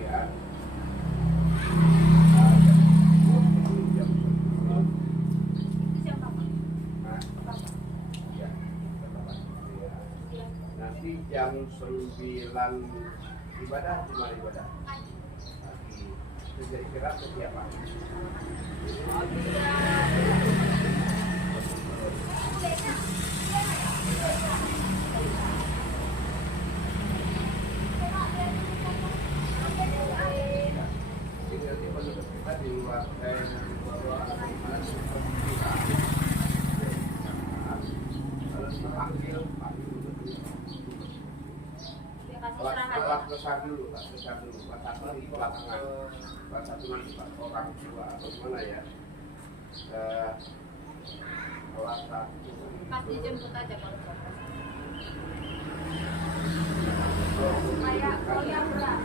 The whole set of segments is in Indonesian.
ya. Nanti jam 9 ibadah, di mana ibadah? Itu jadi kira siapa? Tinggal di penduduk kita di luar kelas besar dulu, kelas satu di belakangan, kelas satu nanti Pak orang tua atau gimana ya? Kelas satu. Pas dijemput aja kalau Kayak yang berat.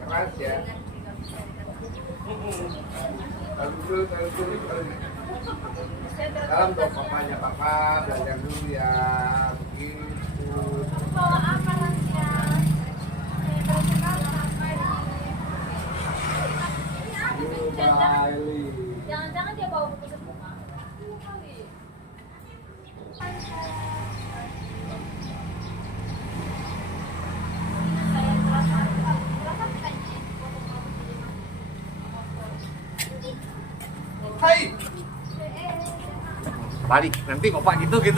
Keras ya. Kalau dulu. Dalam dong papanya papa belajar dulu ya, begitu. Bawa apa lansia? Jangan-jangan dia bawa buku sekolah. Hai. Balik nanti bapak gitu. Pagi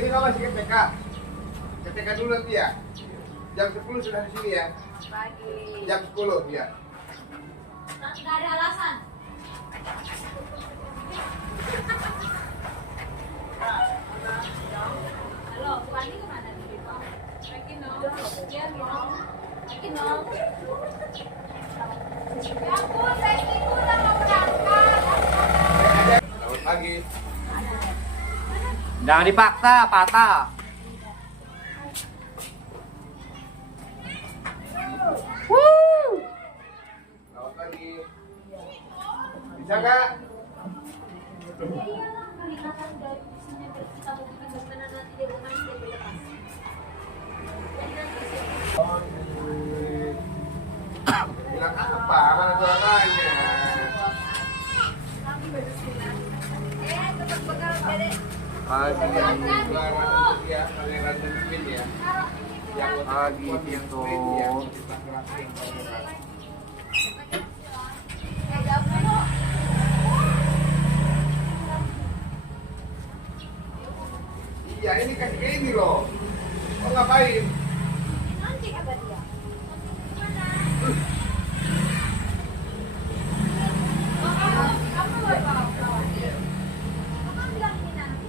ini kamu masih ke TK? Ke TK dulu nanti ya? Jam 10 sudah di sini ya? Pagi. Jam 10 ya? Nggak ada alasan. Halo, Fani kemana nih, Pak? Lagi no. Dia minum. Lagi no. Ya ampun, saya itu udah mau berangkat. Selamat pagi. Jangan dipaksa, patah. Selamat pagi. Bisa nggak? Ya iyalah, kelihatan dari sini kita mau bikin besaran nanti dia bukan dia bebas. Jadi nanti Bilang apa? Mana suaranya? tetap bekal Dede. Pagi, Ya, aliran dan spin ya. Yang pagi yang itu. spin ya, kita gerakin. Jauh dulu. Iya, ini kasih ke ini loh. Oh, ngapain? Nanti kata dia. Gimana? Kamu bawa Kakak bilang ini nanti.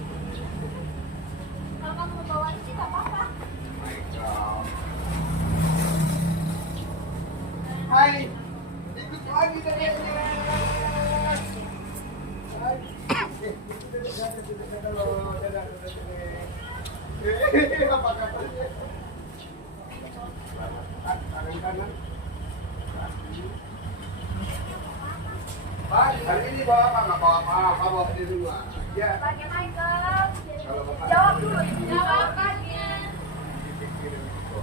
Kalau kamu mau bawa ini nggak apa-apa. My God. Hai, ikut lagi deh. Apa katanya? Tangan kanan. Pak, hari ini bawa apa? Nggak bawa apa-apa, bawa di rumah. Ya. Pakai Michael. Kalau bapak Jawab dulu. Jawab pakai. dipikirin gitu.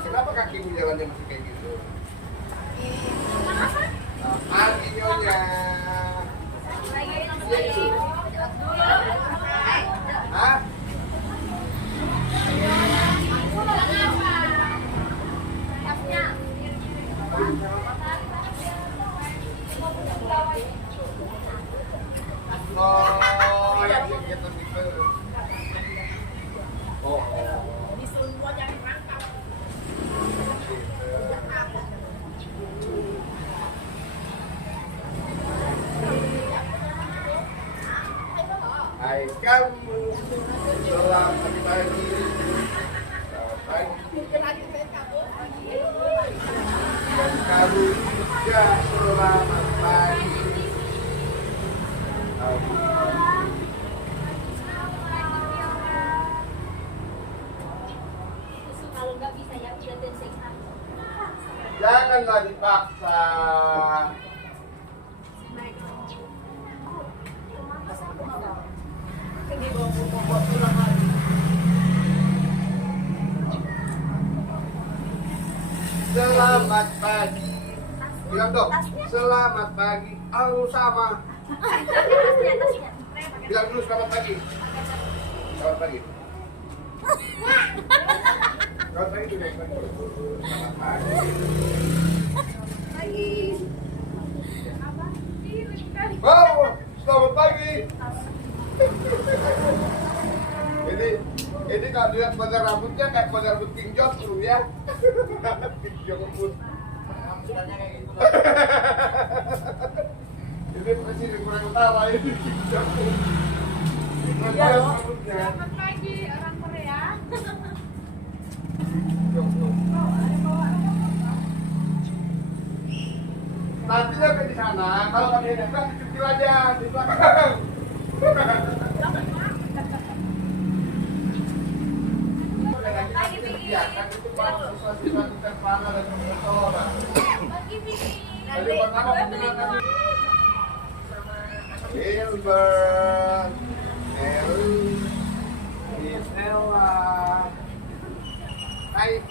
Kenapa kakimu jalannya masih kayak gitu? Nyonya. Hah? Oh, yang gitu gitu. Oh. Hai kamu, selamat pagi. Dan kamu juga selamat pagi. Kalau nggak bisa ya udah tersiksa. Janganlah dipaksa. Selamat pagi. Bilang dong, selamat pagi. Oh, sama. Bilang dulu selamat pagi. Selamat pagi. Selamat pagi dulu. Selamat pagi. Wow, selamat pagi. Ini kalau lihat pada rambutnya kayak pada rambut King George dulu ya. King George. Ini presiden kurang utama ini King George. Selamat pagi orang Korea. Nanti sampai di sana, kalau kami datang kecil aja di belakang. Hilbert, Ellie, Ella, Hai,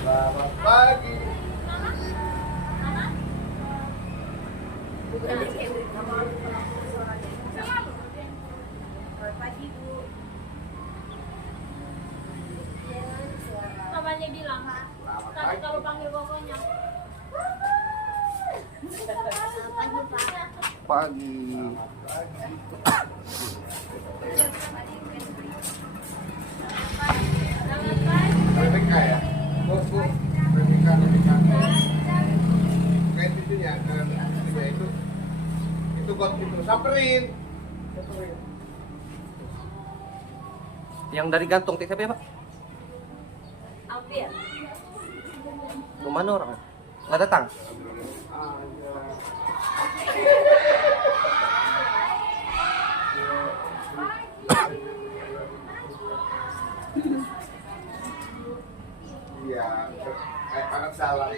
selamat pagi. Papanya bilang, tapi kalau panggil pokoknya. Pagi. PPK ya? PPK. Kayak itunya, itu got itu samperin. Yang dari gantung siapa ya, Pak? Hampir. Kemana orang? Nggak datang? Iya, kayak anak salam.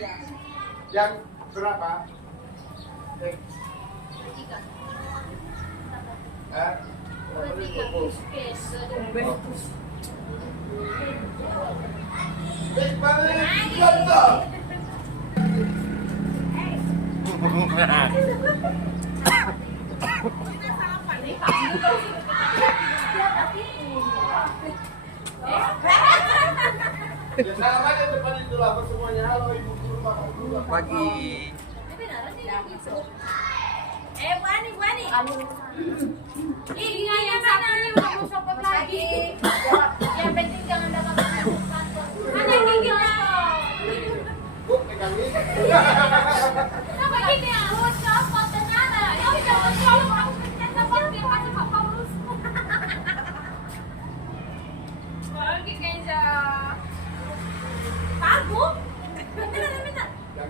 Yang berapa? Balik, contoh. Ya salam aja depan itu lah semuanya. Halo ibu guru, bapak guru. Pagi. Wani. Ih, gini yang satu ini udah mau sopot lagi. Yang penting jangan dapat kantor. Mana giginya? Bu, pegang ini. Kenapa gini ya? Lu copot dan ada. Ya udah, kalau aku pencet copot dia kasih Pak Paulus. Lagi kayaknya. Kagum.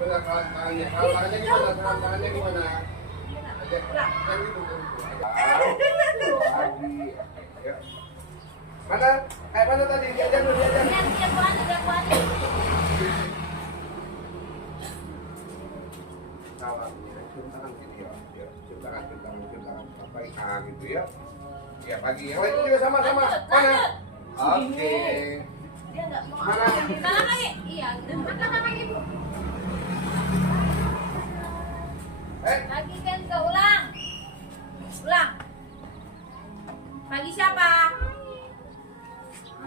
benar tangannya. Tangannya gimana? Tangannya gimana? Kan gitu kan. Lagi. Ya. Mana? Kayak mana tadi? Diajar dulu, diajar. Dia buahnya. Salamnya, cium tangan sini ya. Ya, cium tangan. Sampai gitu ya. Ya, pagi. Yang lain juga sama-sama. Mana? Oke. Dia enggak mau. Mana? Salam lagi. Iya, makan lagi, Bu. Lagi kan ulang. Pagi siapa?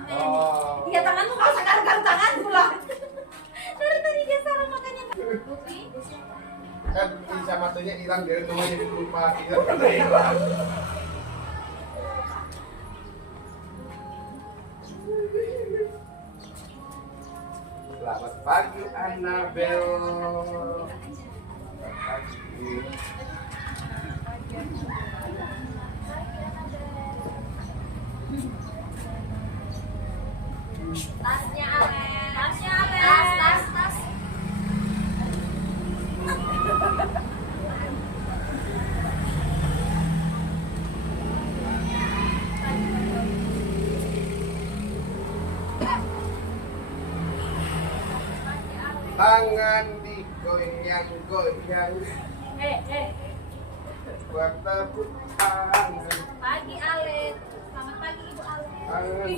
Oh. Iya, tanganmu enggak usah garuk-garuk tanganmu lah. Dari tadi dia salah makanya. Bukti. Kan bisa matanya hilang dari rumahnya di rumah. Hilang. Selamat pagi Annabel. Selamat pagi. Tasnya Alen. Tas. Tangan digoyang-goyang. Buat tepuk tangan. Pagi Alen. Selamat pagi Ibu Alen. Tangan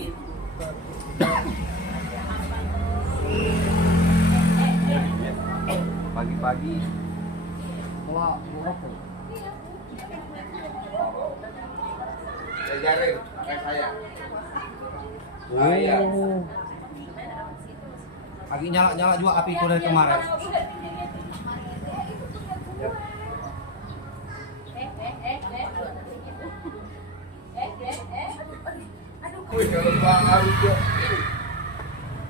Pagi-pagi. Ajarin, pakai saya. Oh. Lagi nyala juga api itu dari kemarin. Wih, kalau baru juga.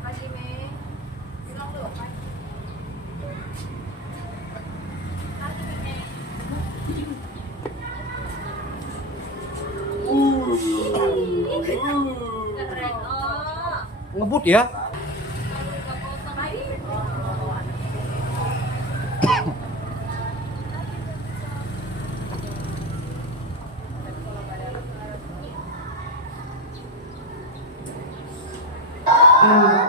Pagi Mei. Bilang dulu pagi. Pagi Mei. Keren. Oh. Ngebut ya?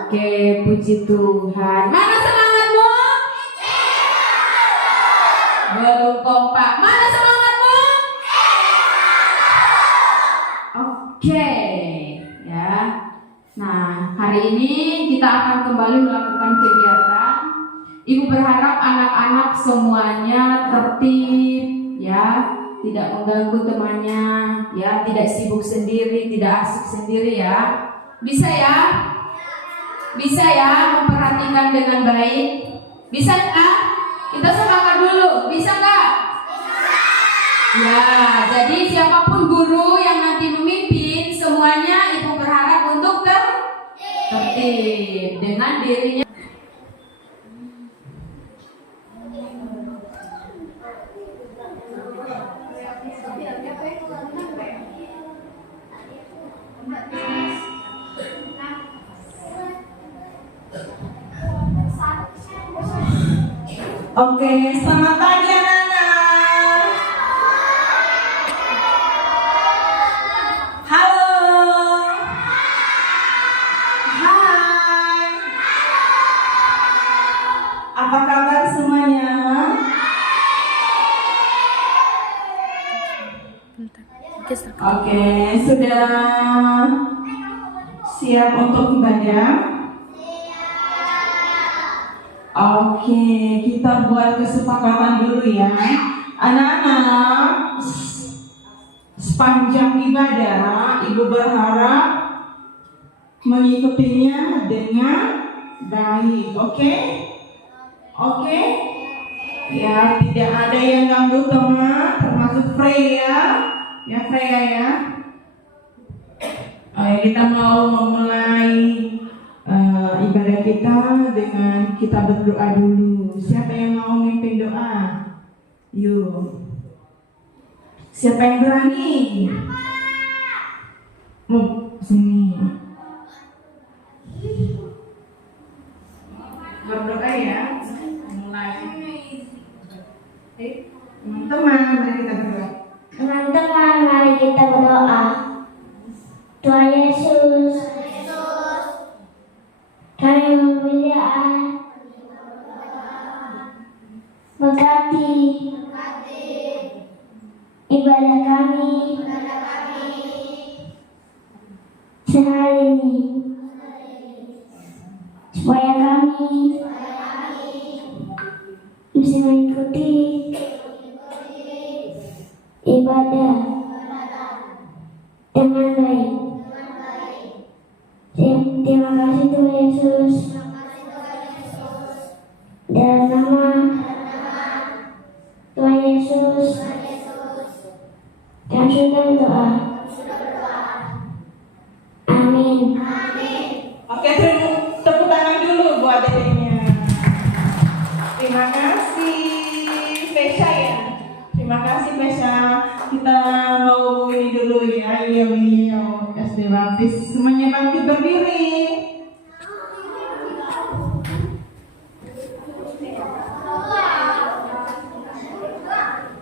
Oke, puji Tuhan. Mana semangatmu? Belum kompak. Mana semangatmu? Oke, ya. Nah, hari ini kita akan kembali melakukan kegiatan. Ibu berharap anak-anak semuanya tertib, ya, tidak mengganggu temannya, ya, tidak sibuk sendiri, tidak asik sendiri, ya. Bisa ya? Bisa ya memperhatikan dengan baik? Bisa nggak? Kita semangat dulu. Bisa nggak? Ya, jadi siapapun guru yang nanti memimpin, semuanya Ibu berharap untuk tertib dengan dirinya. Oke, selamat pagi anak-anak. Halo. Hai. Apa kabar semuanya? Oke, sudah siap untuk ibadah? Oke, kita buat kesepakatan dulu ya. Anak-anak, sepanjang ibadah Ibu berharap mengikutinya dengan baik. Oke? Oke? Ya, tidak ada yang ganggu teman, termasuk Freya. Ya, Freya ya. Oke, kita mau memulai ibadah kita dengan kita berdoa dulu. Siapa yang mau memimpin doa? Yuk. Siapa yang berani? Sini. Berdoa ya. Mulai. ibadah kami sehari ini, supaya kami bisa mengikuti ibadah dengan baik. Terima kasih Tuhan Yesus. Dalam nama Tuhan Yesus, kami sudah berdoa. Amin. Oke, tepuk tangan dulu buat dedenya. Terima kasih Vesha ya. Terima kasih Vesha. Kita mau ini dulu ya. Iya. SD Baptis. Semuanya bangkit berdiri.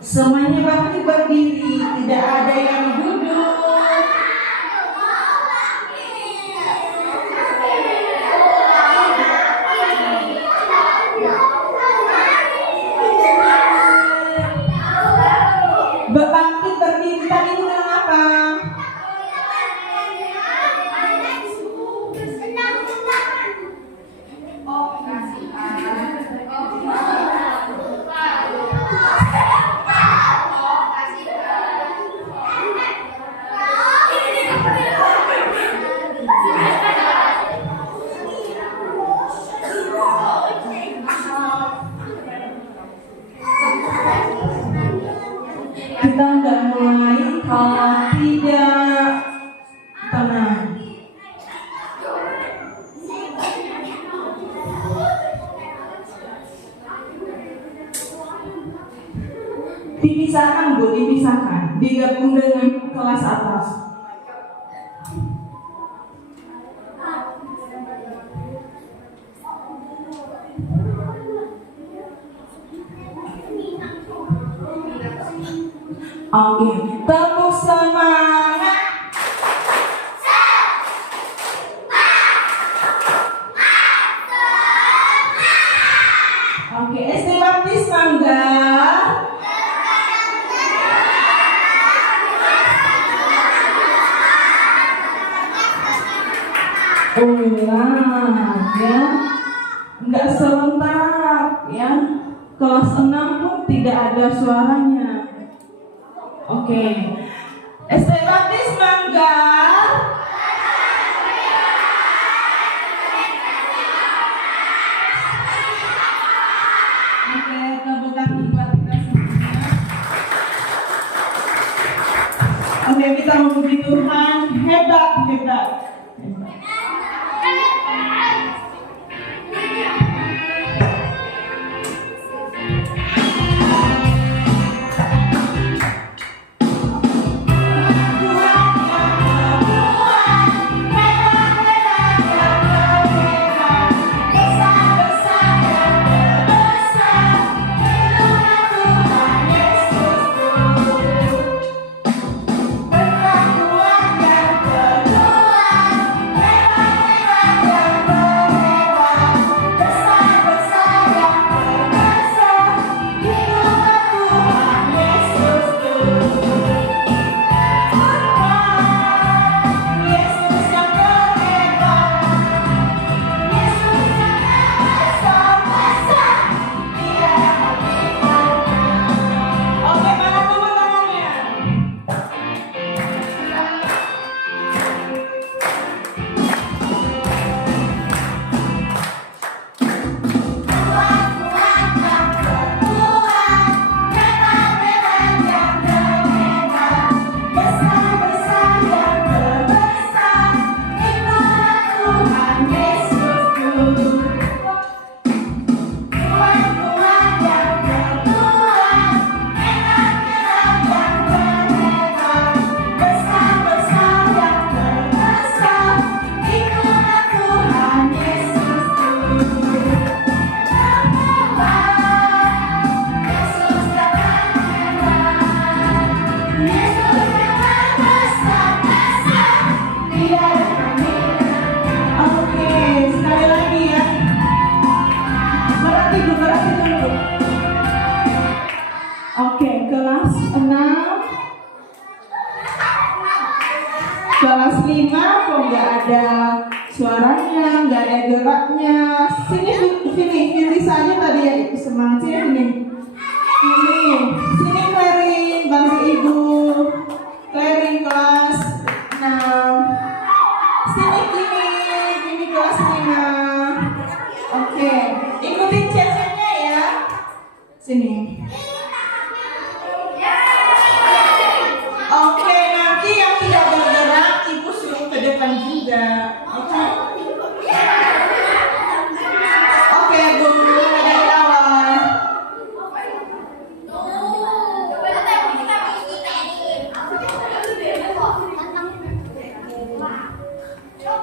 Semuanya bangkit berdiri. Tidak ada yang duduk. Bangkit berdiri tadi dengan apa? Kita nggak mulai kalau tidak tenang. Dipisahkan Bu, dipisahkan. Digabung dengan kelas atas. Oke, tepuk semangat. Oke, SD Baptis Mangga. Ulang ya, nggak serentak ya. Kelas 6 pun tidak ada suaranya. Oke, SD Baptis Mangga. Oke, tepuk tangan buat kita semuanya. Oke, kita memuji Tuhan. Hebat, hebat. suaranya, nggak ada geraknya. Sini Lisanya tadi ya semangat sini. Sini Clarin, bantu ibu. Clarin kelas 6. Sini Kimi kelas 5. Oke, ikutin cecenya ya. Sini. Oke, nanti yang tidak bergerak ibu suruh ke depan juga. Oke. Oke, Bu, dari awal.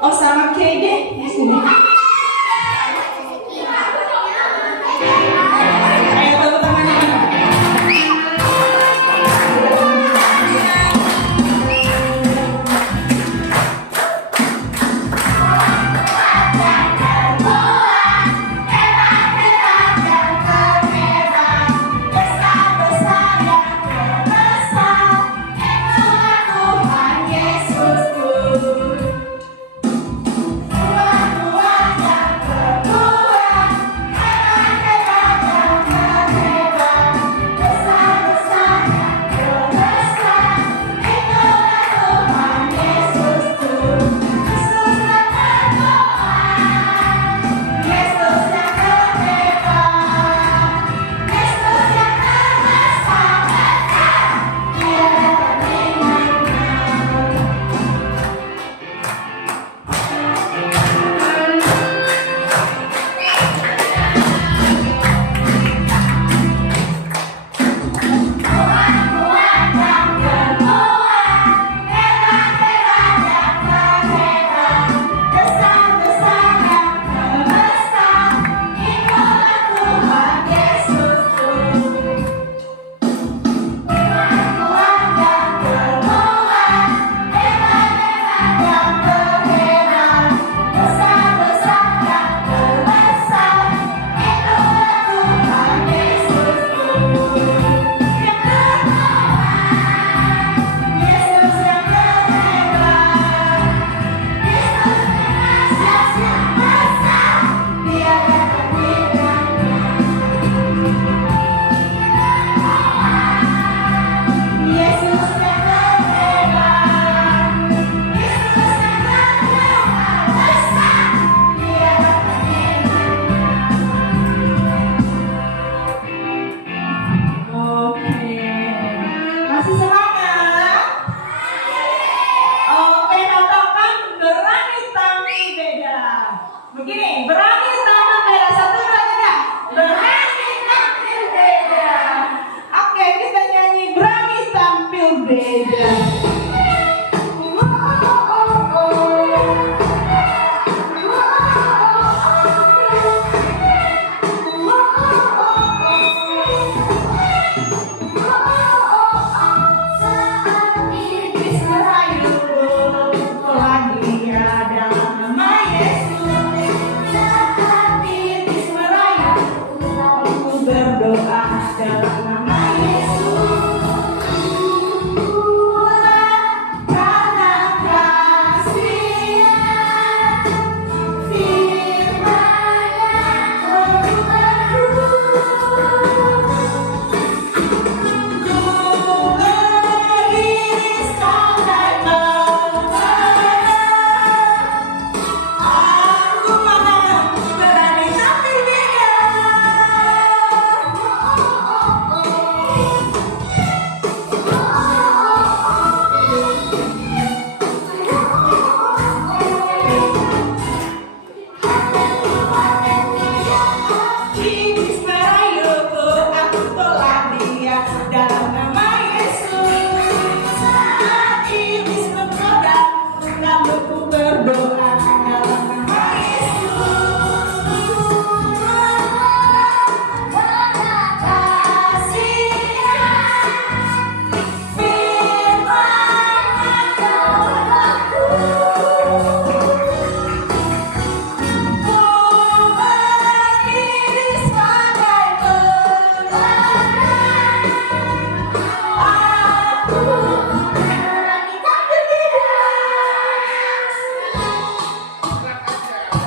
Oh, sama Kay deh di sini. Ayo tepuk tangannya. Yesus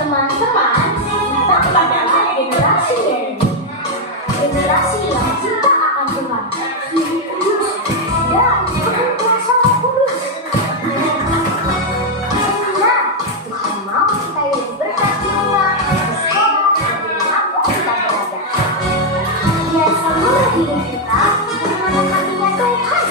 teman-teman, kita kedatangan generasi generasi yang cinta akan Tuhan, dan berkuasa kudus. Nah, Tuhan mau kita yang berkat di rumah, di sekolah, dimanapun kita berada. Biar seluruh hidup kita menemani hatinya Tuhan.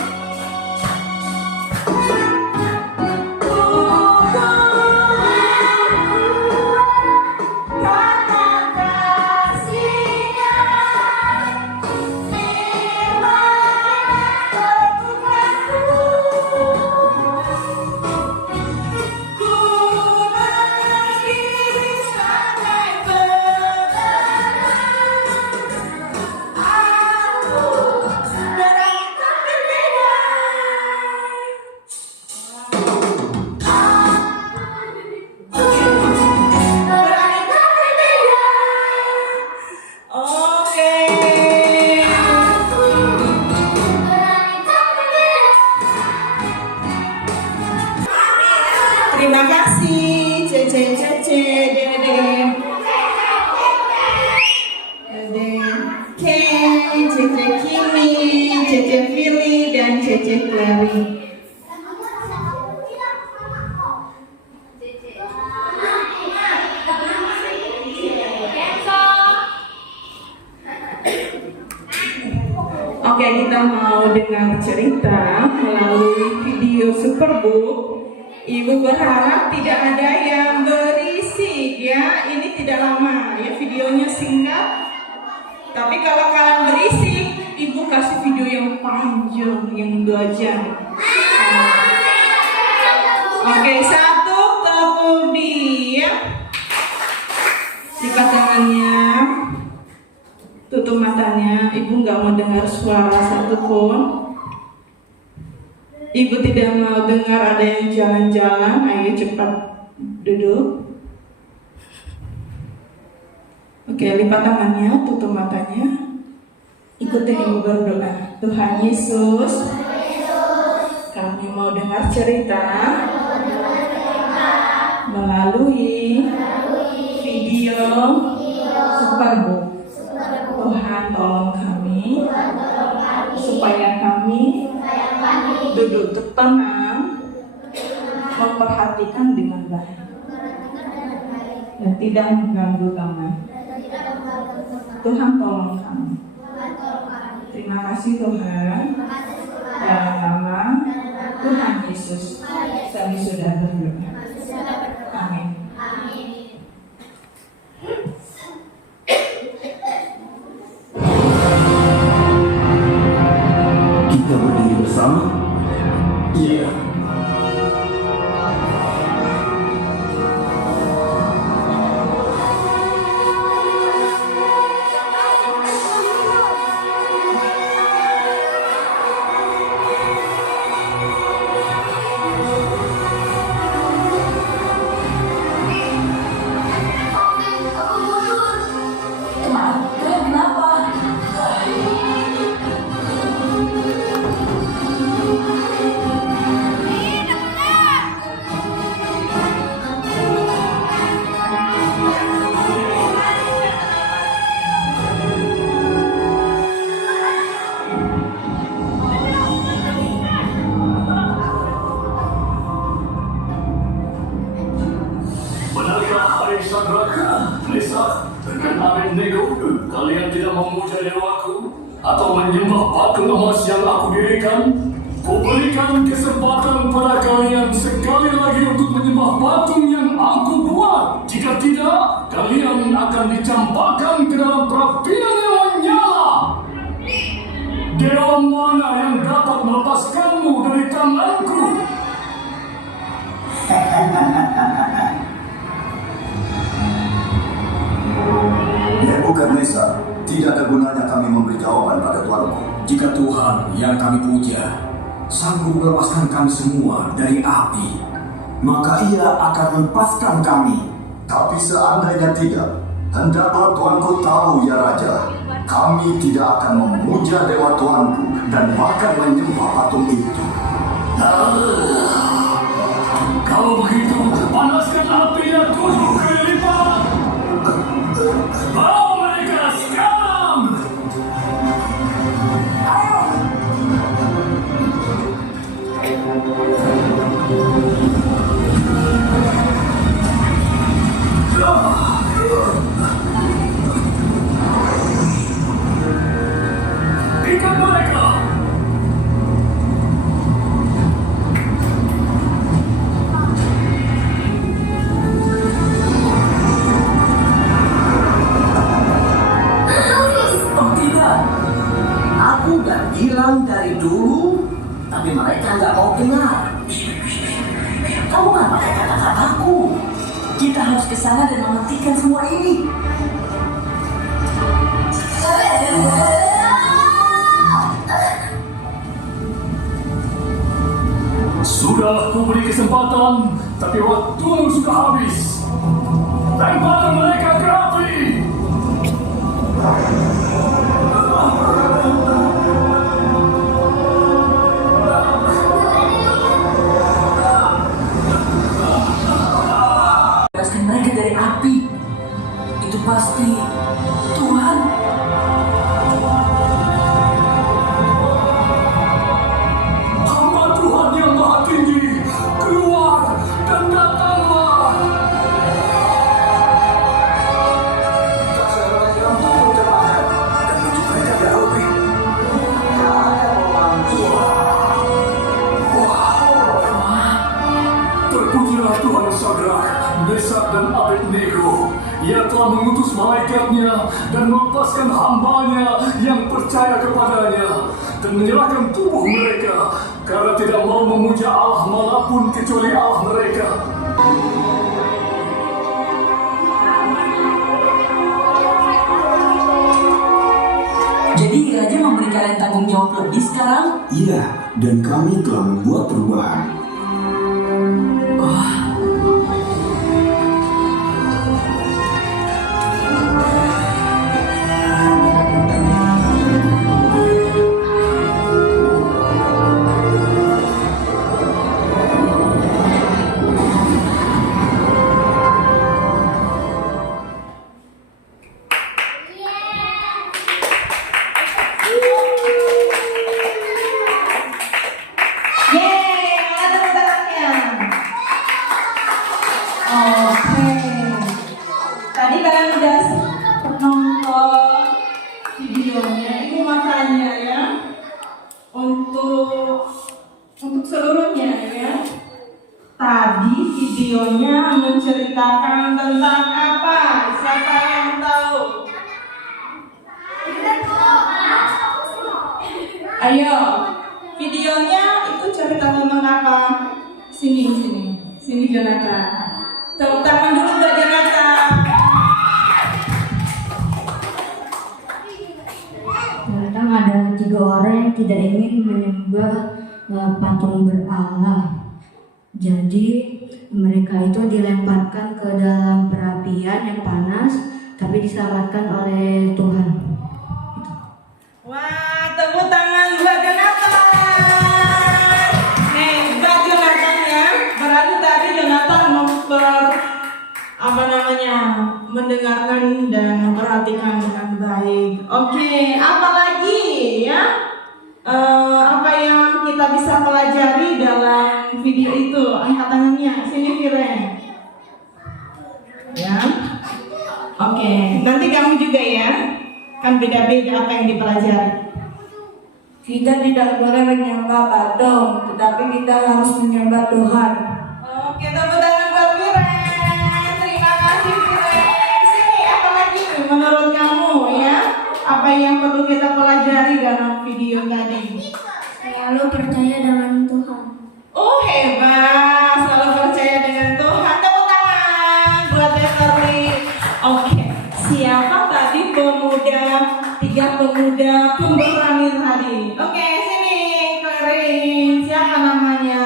Terima kasih, Cece, Dede, Ken, Cece Kimi, Cece Fili, dan Cece Clary. Oke, kita mau dengar cerita melalui video Superbook. Ibu berharap tidak ada yang berisik ya. Ini tidak lama ya, videonya singkat. Tapi kalau kalian berisik, ibu kasih video yang panjang, yang 2 jam. Oke, 1 tepuk diam. Lipat tangannya, tutup matanya. Ibu nggak mau dengar suara satupun. Ibu tidak mau dengar ada yang jalan-jalan. Ayo cepat duduk. Oke, lipat tangannya, tutup matanya. Ikutin ibu berdoa. Tuhan Yesus, kami mau dengar cerita melalui video Superbook. Tuhan tolong kami supaya kami duduk tenang, memperhatikan dengan baik, dan tidak mengganggu teman. Tuhan tolong kami. Terima kasih Tuhan. Dalam nama Tuhan Yesus, kami sudah berdoa. Amin. Kita berdiri bersama. Iya. Kalian tidak memuja dewaku atau menyembah patung emas yang aku dirikan? Kuberikan kesempatan pada kalian sekali lagi untuk menyembah patung yang aku buat. Jika tidak, kalian akan dicampakkan ke dalam perapian yang menyala. Dewa mana yang dapat melepaskanmu dari tanganku? Nebukadnezar, tidak ada gunanya kami memberi jawaban pada Tuanku. Jika Tuhan yang kami puja sanggup melepaskan kami semua dari api, maka Ia akan melepaskan kami. Tapi seandainya tidak, hendaklah Tuanku tahu ya Raja, kami tidak akan memuja Dewa Tuanku dan bahkan menyembah patung itu. Kalau begitu, panaskan apinya 7 kali lipat. dulu, tapi mereka nggak mau dengar. Kamu kan pakai kata-kataku. Kita harus ke sana dan menghentikan semua ini. Sudah kuberi kesempatan, tapi waktumu sudah habis. Lemparkan mereka ke api. Bebaskan mereka dari api. Itu pasti Tuhan. Hamba Tuhan yang Maha Tinggi, keluar dan datanglah. Terpujilah Tuhan Sadrak, Mesak dan Abednego. Ia telah mengutus malaikatnya dan melepaskan hambanya yang percaya kepadanya dan menyerahkan tubuh mereka karena tidak mau memuja Allah manapun kecuali Allah mereka. Jadi Raja memberi kalian tanggung jawab lebih sekarang? Iya, dan kami telah membuat perubahan. Yeay, mana tepuk tangannya? Oke. Tadi kalian udah nonton videonya, ini makanya ya untuk seluruhnya ya. Tadi videonya menceritakan tentang apa? Siapa yang tahu? Ayo, videonya itu cerita tentang apa? Sini Jonathan. Tepuk tangan dulu buat Jonathan. Kadang ada 3 orang yang tidak ingin menyembah patung berala. Jadi mereka itu dilemparkan ke dalam perapian yang panas, tapi diselamatkan oleh Tuhan. Wah, tepuk tangan buat Jonathan. Hebat Jonathan ya. Berarti tadi Jonathan mendengarkan dan memperhatikan dengan baik. Oke, apa lagi ya? Apa yang kita bisa pelajari dalam video itu? Angkat tangannya, sini Viren. Ya. Oke, nanti kamu juga ya. Kan beda-beda apa yang dipelajari. Kita tidak boleh menyembah patung, tetapi kita harus menyembah Tuhan. Oke, tepuk tangan buat Viren. Terima kasih Viren. Sini, apa lagi menurut kamu ya? Apa yang perlu kita pelajari dalam video tadi? Selalu percaya dengan Tuhan. Oh hebat, selalu percaya dengan Tuhan. Tepuk tangan buat Beverly. Oke, siapa tadi tiga pemuda pemberani tadi? Oke, sini Clarin. Siapa namanya?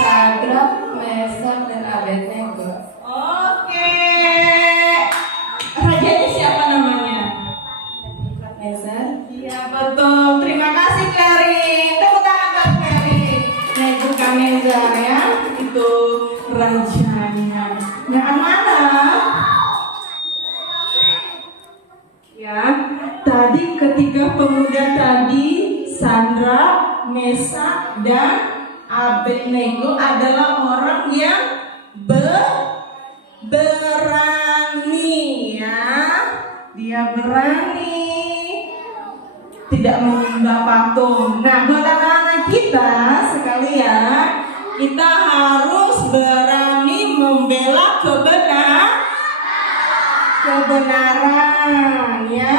Sadrak, Mesak, dan Abednego. Oke. Rajanya siapa namanya? Nebukadnezar. Iya betul. Terima kasih Clarin. Tepuk tangan buat Clarin. Nebukadnezar ya. Itu rajanya. Yang mana? Ya. Tadi ketiga pemuda tadi, Sadrak, Mesak, dan Abednego adalah orang yang berani ya. Dia berani tidak menyembah patung. Nah, buat anak-anak kita sekalian, kita harus berani membela kebenaran. kebenaran ya.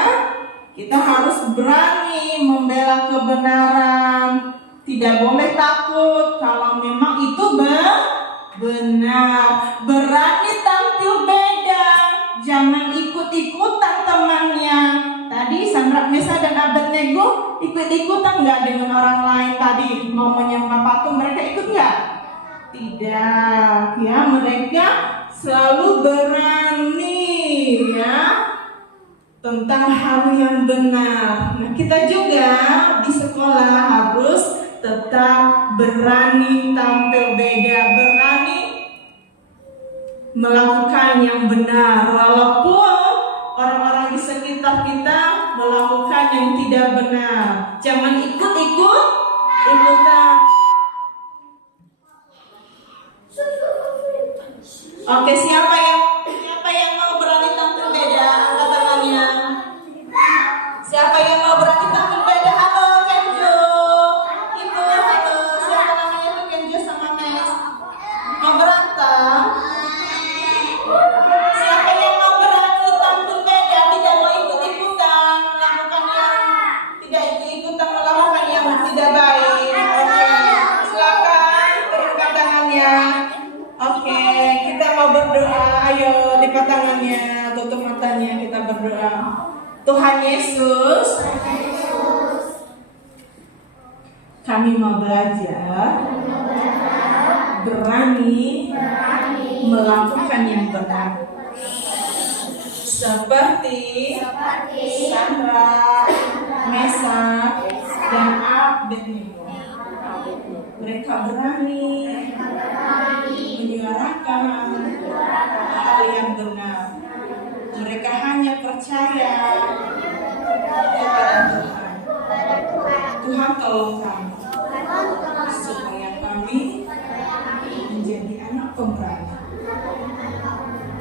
Kita harus berani membela kebenaran. Tidak boleh takut kalau memang itu benar. Berani tampil beda. Jangan ikut-ikutan temannya. Tadi Sandra, Mesa dan Abednego ikut-ikutan nggak dengan orang lain tadi mau menyembah patung, mereka ikut nggak? Tidak, ya mereka selalu berani ya tentang hal yang benar. Nah, kita juga di sekolah harus tetap berani tampil beda, berani melakukan yang benar walaupun orang-orang di sekitar kita melakukan yang tidak benar. Jangan ikut-ikutan. Oke, siapa yang mau berani tampil beda? Angkat tangannya. Siapa yang mau berani tampil beda? Halo Kenjo. Ibu, halo. Siapa namanya tuh Kenjo sama Mes? Mau berantem? Siapa yang mau berani tampil beda? Tidak mau ikut-ikutan melakukan yang tidak ikut-ikutan melakukan yang tidak baik. Oke, silakan turunkan tangannya. Oke, kita mau berdoa. Ayo, lipat tangannya, tutup matanya, kita berdoa. Tuhan Yesus, kami mau belajar berani melakukan yang benar. Seperti Sandra, Mesa, dan Abednego. Mereka berani menyuarakan hal yang benar. Mereka hanya percaya kepada Tuhan. Tuhan tolong kami supaya kami menjadi anak pemberani.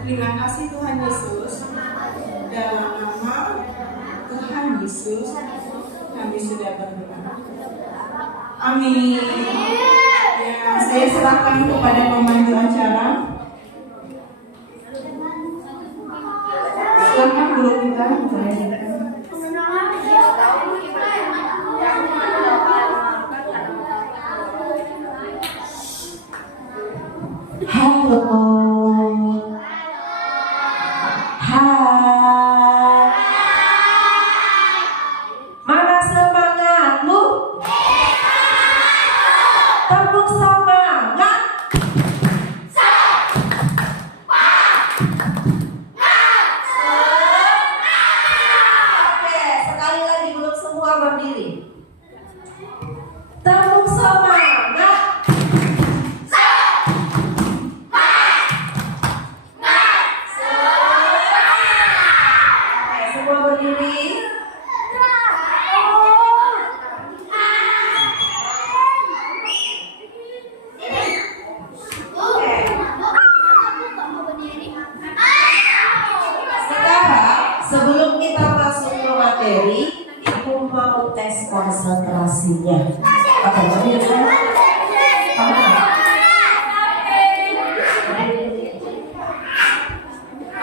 Terima kasih Tuhan Yesus. Dalam nama Tuhan Yesus kami sudah berdoa. Amin. Ya, saya serahkan kepada pemandu acara. Silakan guru kita. Halo. Hai. Mana semangatmu? Tepuk semangat. Oke, sekali lagi belum semua berdiri. Tepuk semangat. Semua berdiri. Sekarang sebelum kita masuk ke materi, aku mau tes konsentrasinya. Oke, berdiri ya.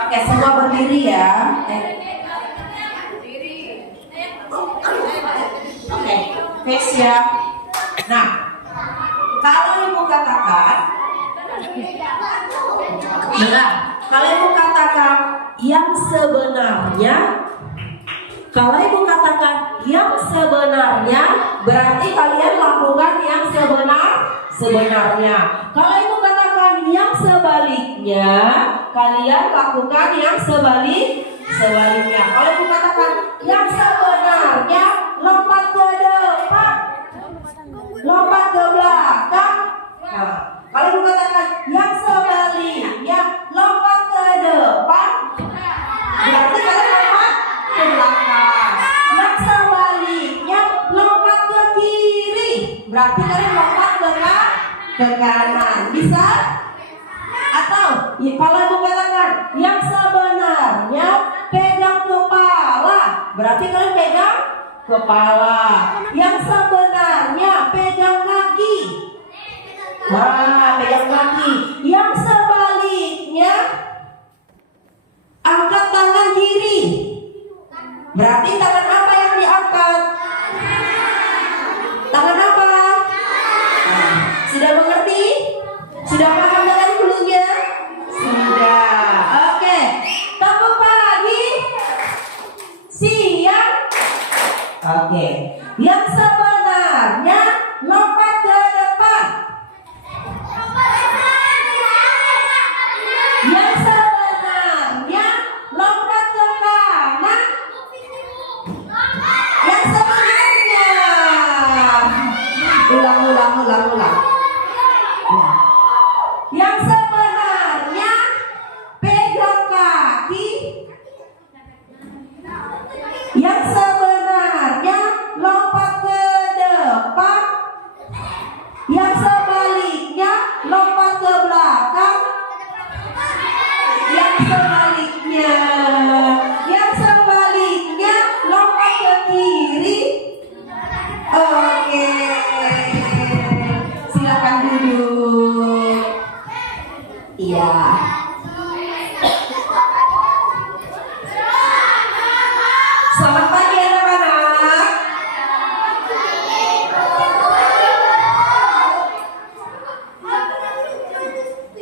Oke, semua berdiri ya. Oke, face ya. Nah, kalau ibu katakan, benar. Kalau ibu katakan yang sebenarnya, kalau ibu katakan yang sebenarnya, berarti kalian lakukan yang sebenarnya. Kalau ibu katakan yang sebaliknya, kalian lakukan yang sebaliknya. Kalau ibu katakan yang sebenarnya, lompat ke depan, lompat ke belakang. Nah, kalau ibu katakan yang sebaliknya, lompat ke depan, berarti kalian lompat ke belakang. Yang sebaliknya, lompat ke kiri, berarti kalian lompat ke kanan. Bisa? Atau ya, kalau ibu katakan yang sebenarnya pegang kepala, berarti kalian pegang kepala. Yang sebenarnya pegang kaki. Nah, pegang kaki. Yang sebaliknya angkat tangan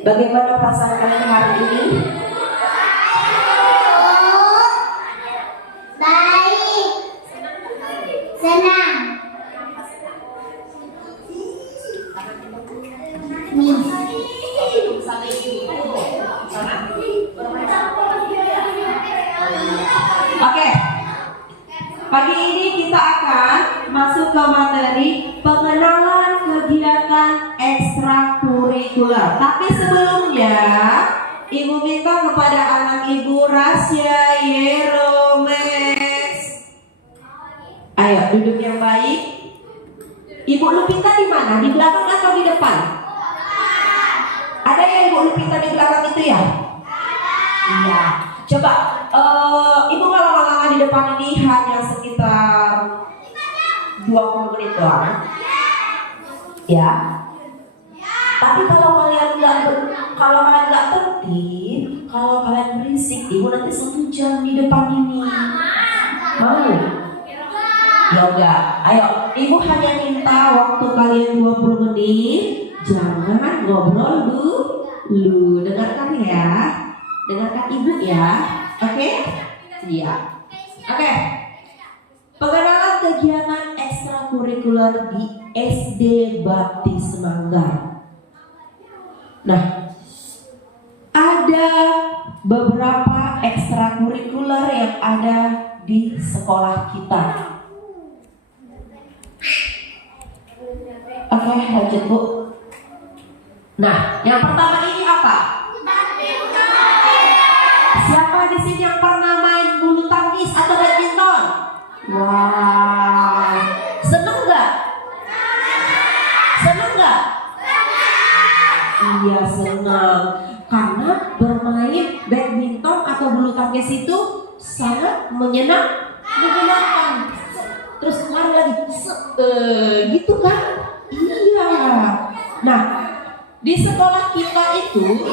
Bagaimana perasaan kalian hari ini? Baik. Senang. Oke. Pagi ini kita akan masuk ke materi pengenalan kegiatan ekstrakurikuler. Tapi sebelumnya, Ibu minta kepada anak Ibu Rasya, Yeromes. Ayo duduk yang baik. Ibu Lupita di mana? Di belakang atau di depan? Ada yang Ibu Lupita di belakang itu ya? Iya. Coba Ibu kalau lama di depan ini hanya sekitar 20 menit doang. Ya. Tapi kalau kalian nggak tertib, kalau kalian berisik, Ibu nanti 1 jam di depan ini. Mau? Ya udah. Ayo, Ibu hanya minta waktu kalian 20 menit. Jangan ngobrol dulu. Dengarkan ya. Dengarkan Ibu ya. Oke? Iya. Oke. Pengenalan kegiatan ekstrakurikuler di SD Baptis Manggar. Nah, ada beberapa ekstrakurikuler yang ada di sekolah kita. Oke, lanjut Bu. Nah, yang pertama ini apa? Siapa di sini yang pernah main bulu tangkis atau badminton? Wah, seneng nggak? Seneng nggak? Iya senang, karena bermain badminton atau bulu tangkis itu sangat menyenangkan. Terus kemarin lagi, gitu kan? Iya. Nah, di sekolah kita itu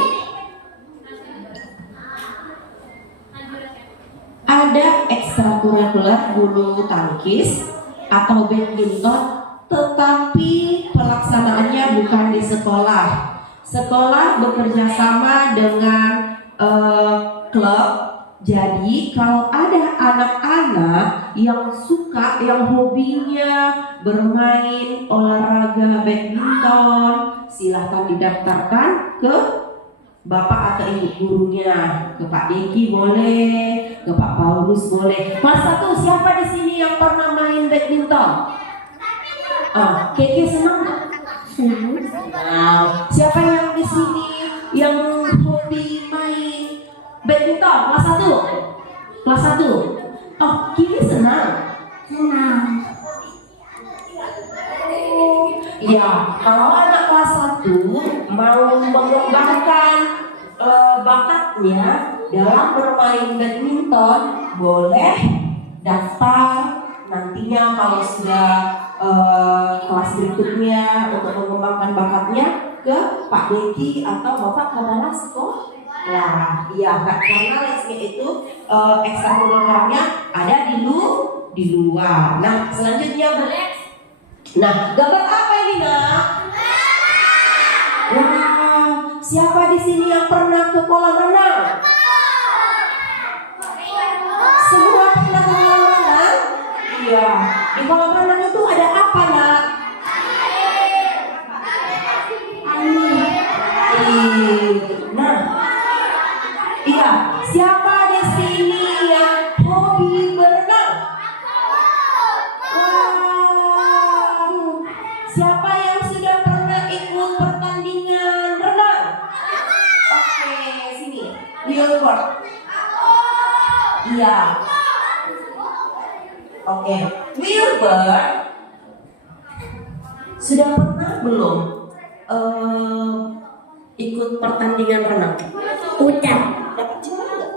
ada ekstrakurikuler bulu tangkis atau badminton, tetapi pelaksanaannya bukan di sekolah. Sekolah bekerja sama dengan klub. Jadi kalau ada anak-anak yang suka, yang hobinya bermain olahraga badminton, silahkan didaftarkan ke Bapak atau Ibu gurunya, ke Pak Deki boleh, ke Pak Paulus boleh. Kelas 1 siapa di sini yang pernah main badminton? Keke senang nggak? Nah, siapa yang di sini yang hobi main badminton? Kelas 1? Kelas 1? Oh, Kiki senang? Senang. Ya, kalau anak kelas 1 mau mengembangkan bakatnya dalam bermain badminton, boleh daftar nantinya kalau sudah kelas berikutnya untuk mengembangkan bakatnya ke Pak Deki atau Bapak Kepala Sekolah. Nah, iya, karena lesnya itu ekstrakurikulernya ada di luar. Nah, selanjutnya boleh. Nah, gambar apa ini, Nak? Wah, siapa di sini yang pernah ke kolam renang? Semua pernah ke kolam renang? Iya. Di kolam renang itu ada apa, Nak? Air. Nah, iya. Siapa di sini yang hobi berenang? Siapa yang sudah pernah ikut pertandingan renang? Oke, sini. Wilbur. Iya. Oke, Wilbur sudah pernah belum ikut pertandingan renang? Udah. Dapat juara nggak?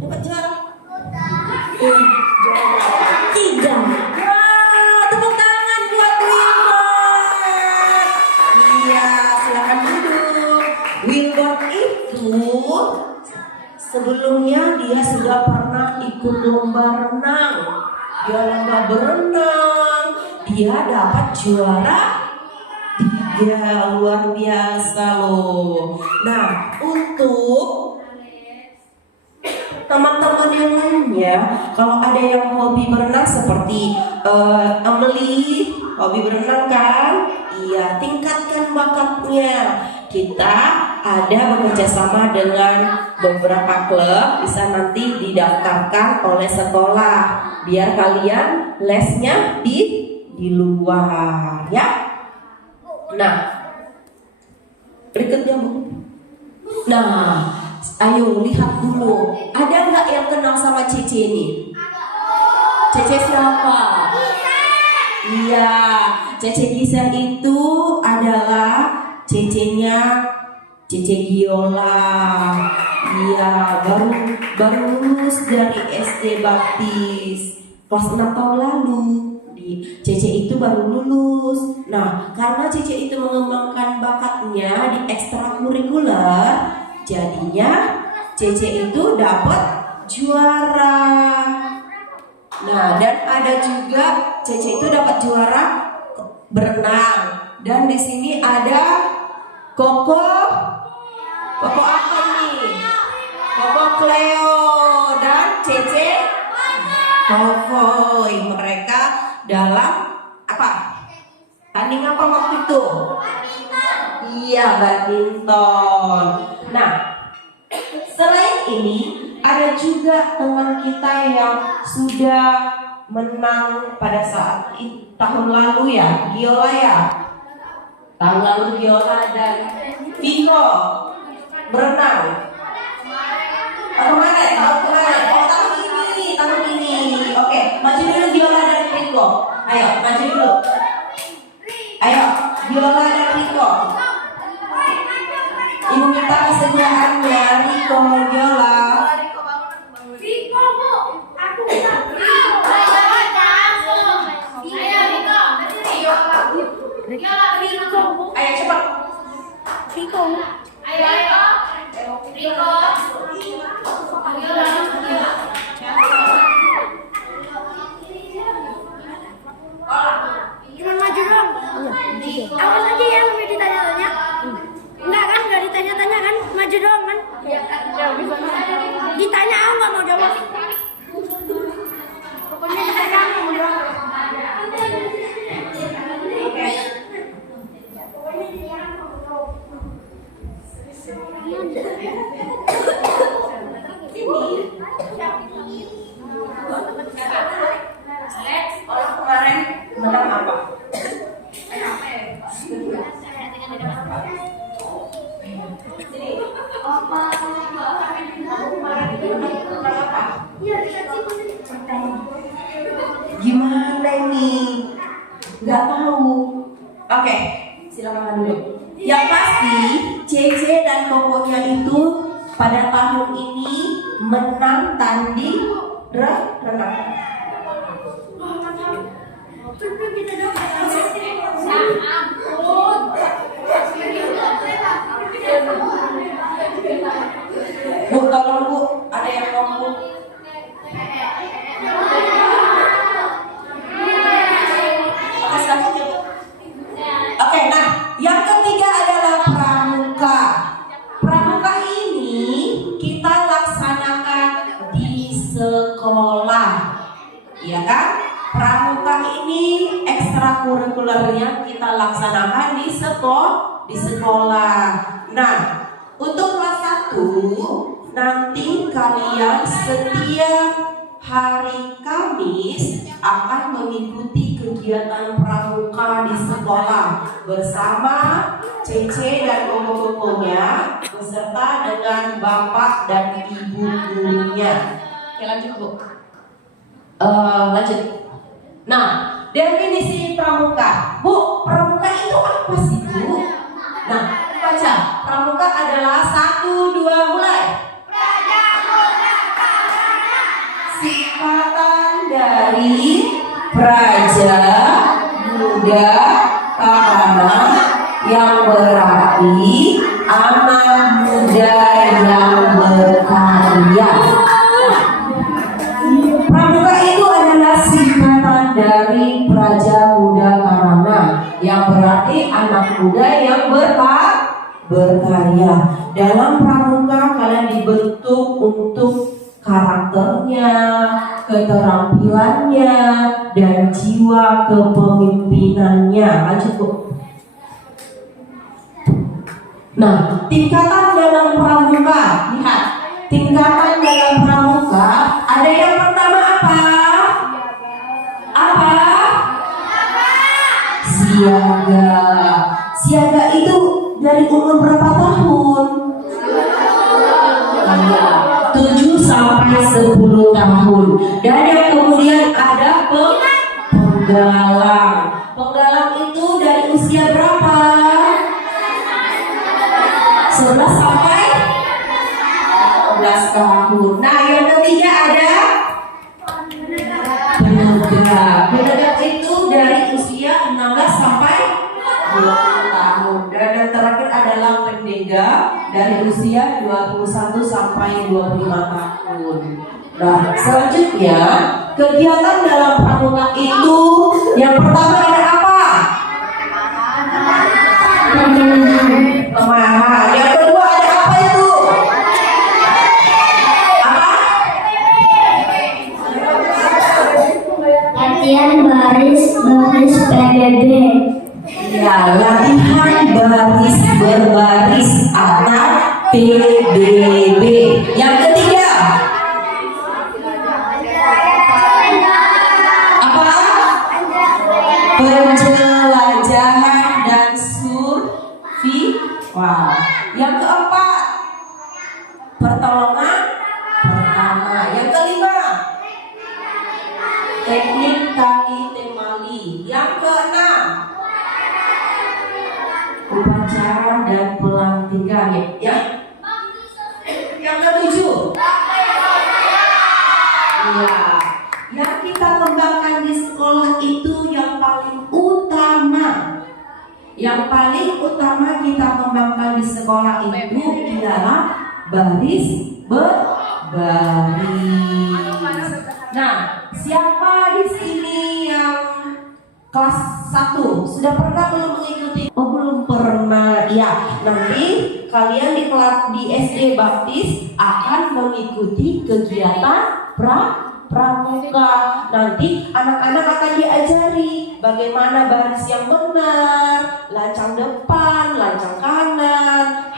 Dapat juara? Juara 3. Wah, tepuk tangan buat Wilbur. Iya, silakan duduk. Wilbur itu sebelumnya dia sudah pernah ikut lomba renang. Dia lomba berenang. Dia dapat juara 3. Ya, luar biasa loh. Nah, untuk teman-teman yang lainnya, kalau ada yang hobi berenang seperti Emily, hobi berenang kan? Iya, tingkatkan bakatnya. Kita ada bekerja sama dengan beberapa klub, bisa nanti didaftarkan oleh sekolah biar kalian lesnya di luar ya. Nah, berikutnya Bu. Nah, ayo lihat dulu, ada nggak yang kenal sama Cece ini? Cece siapa? Iya, Cece Gisel itu adalah Cece-nya Cece Giola. Iya, baru lulus dari SD Baptis kelas 6 tahun lalu. Cece itu baru lulus. Nah, karena Cece itu mengembangkan bakatnya di ekstrakurikuler, jadinya Cece itu dapat juara. Nah, dan ada juga Cece itu dapat juara berenang. Dan di sini ada Koko apa nih? Koko Cleo dan Cece Kokoy. Mereka dalam apa? Tanding apa waktu itu? Iya, badminton. Nah, selain ini ada juga teman kita yang sudah menang pada saat tahun lalu ya, Giola ya. Tahun lalu Giola dan Viko berenang. Tahun kemarin? Oh, tahun ini. Oke, maju dulu Giola dan Viko. Ayo, maju dulu. Ayo, Giola dan Viko. Ibu minta kesediaannya, Riko, Giola. Riko, Bu. Aku minta Riko. Ayo cepat. Riko. Ayo. Riko. Cuma maju dong. Awas aja ya sampai ditanya-tanya. Enggak kan, enggak ditanya-tanya kan, maju doang kan? Ditanya aku nggak mau jawab. Pokoknya ditanya aku mau jawab. Orang kemarin menang apa? Gimana ini? Gak tahu. Oke, silakan dulu. Yang pasti Cece dan Kokonya itu pada tahun ini menang tanding renang. Bu, tolong Bu, ada yang ngomong. Oke, nah yang ketiga adalah pramuka. Pramuka ini kita laksanakan di sekolah, ya kan? Pramuka ini ekstrakurikulernya kita laksanakan di sekolah. Nah, untuk kelas 1 nanti kalian setiap hari Kamis akan mengikuti kegiatan pramuka di sekolah bersama Cece dan Koko-Kokonya beserta dengan bapak dan ibu gurunya. Oke, lanjut Bu. Lanjut. Nah, definisi pramuka. Bu, pramuka itu apa sih Bu? Nah, baca. Pramuka adalah 1, 2, mulai. Singkatan dari Praja Muda Karana, yang berarti anak muda yang berkarya. Pramuka itu adalah singkatan dari Praja Muda Karana, yang berarti anak muda yang berkarya. Dalam pramuka kalian dibentuk untuk karakternya, keterampilannya, dan jiwa kepemimpinannya. Lanjut, Bu. Nah, tingkatan dalam pramuka. Lihat, tingkatan dalam pramuka ada yang pertama apa? Apa? Siaga. Siaga itu dari umur berapa tahun? 7 sampai 10 tahun. Dan yang kemudian ada penggalang. Penggalang itu dari usia berapa? 11 sampai 15 tahun. Nah, yang ketiga ada penegak. Penegak itu dari usia 16 sampai 20 tahun. Dan yang terakhir adalah pendegak dari usia 21 sampai 25 tahun. Nah, selanjutnya kegiatan dalam pramuka itu yang pertama ada apa? Pemahaman. Yang kedua ada apa itu? Apa? Latihan baris PBB. Ya, latihan baris berbaris atau PBB. Yang ketiga apa? Penjelajahan dan survei. Wow. Yang keempat pertolongan pertama. Yang kelima teknik tali temali. Yang keenam upacara dan pelantikan. Ya. Yang ketujuh ya, yang kita kembangkan di sekolah itu yang paling utama. Yang paling utama kita kembangkan di sekolah itu ialah baris berbaris. Nah, siapa di sini yang kelas 1 sudah pernah belum mengikuti? Oh, belum pernah. Ya, nanti kalian di kelas di SD Baptis akan mengikuti kegiatan pramuka. Nanti anak-anak akan diajari bagaimana baris yang benar, lancang depan, lancang kanan,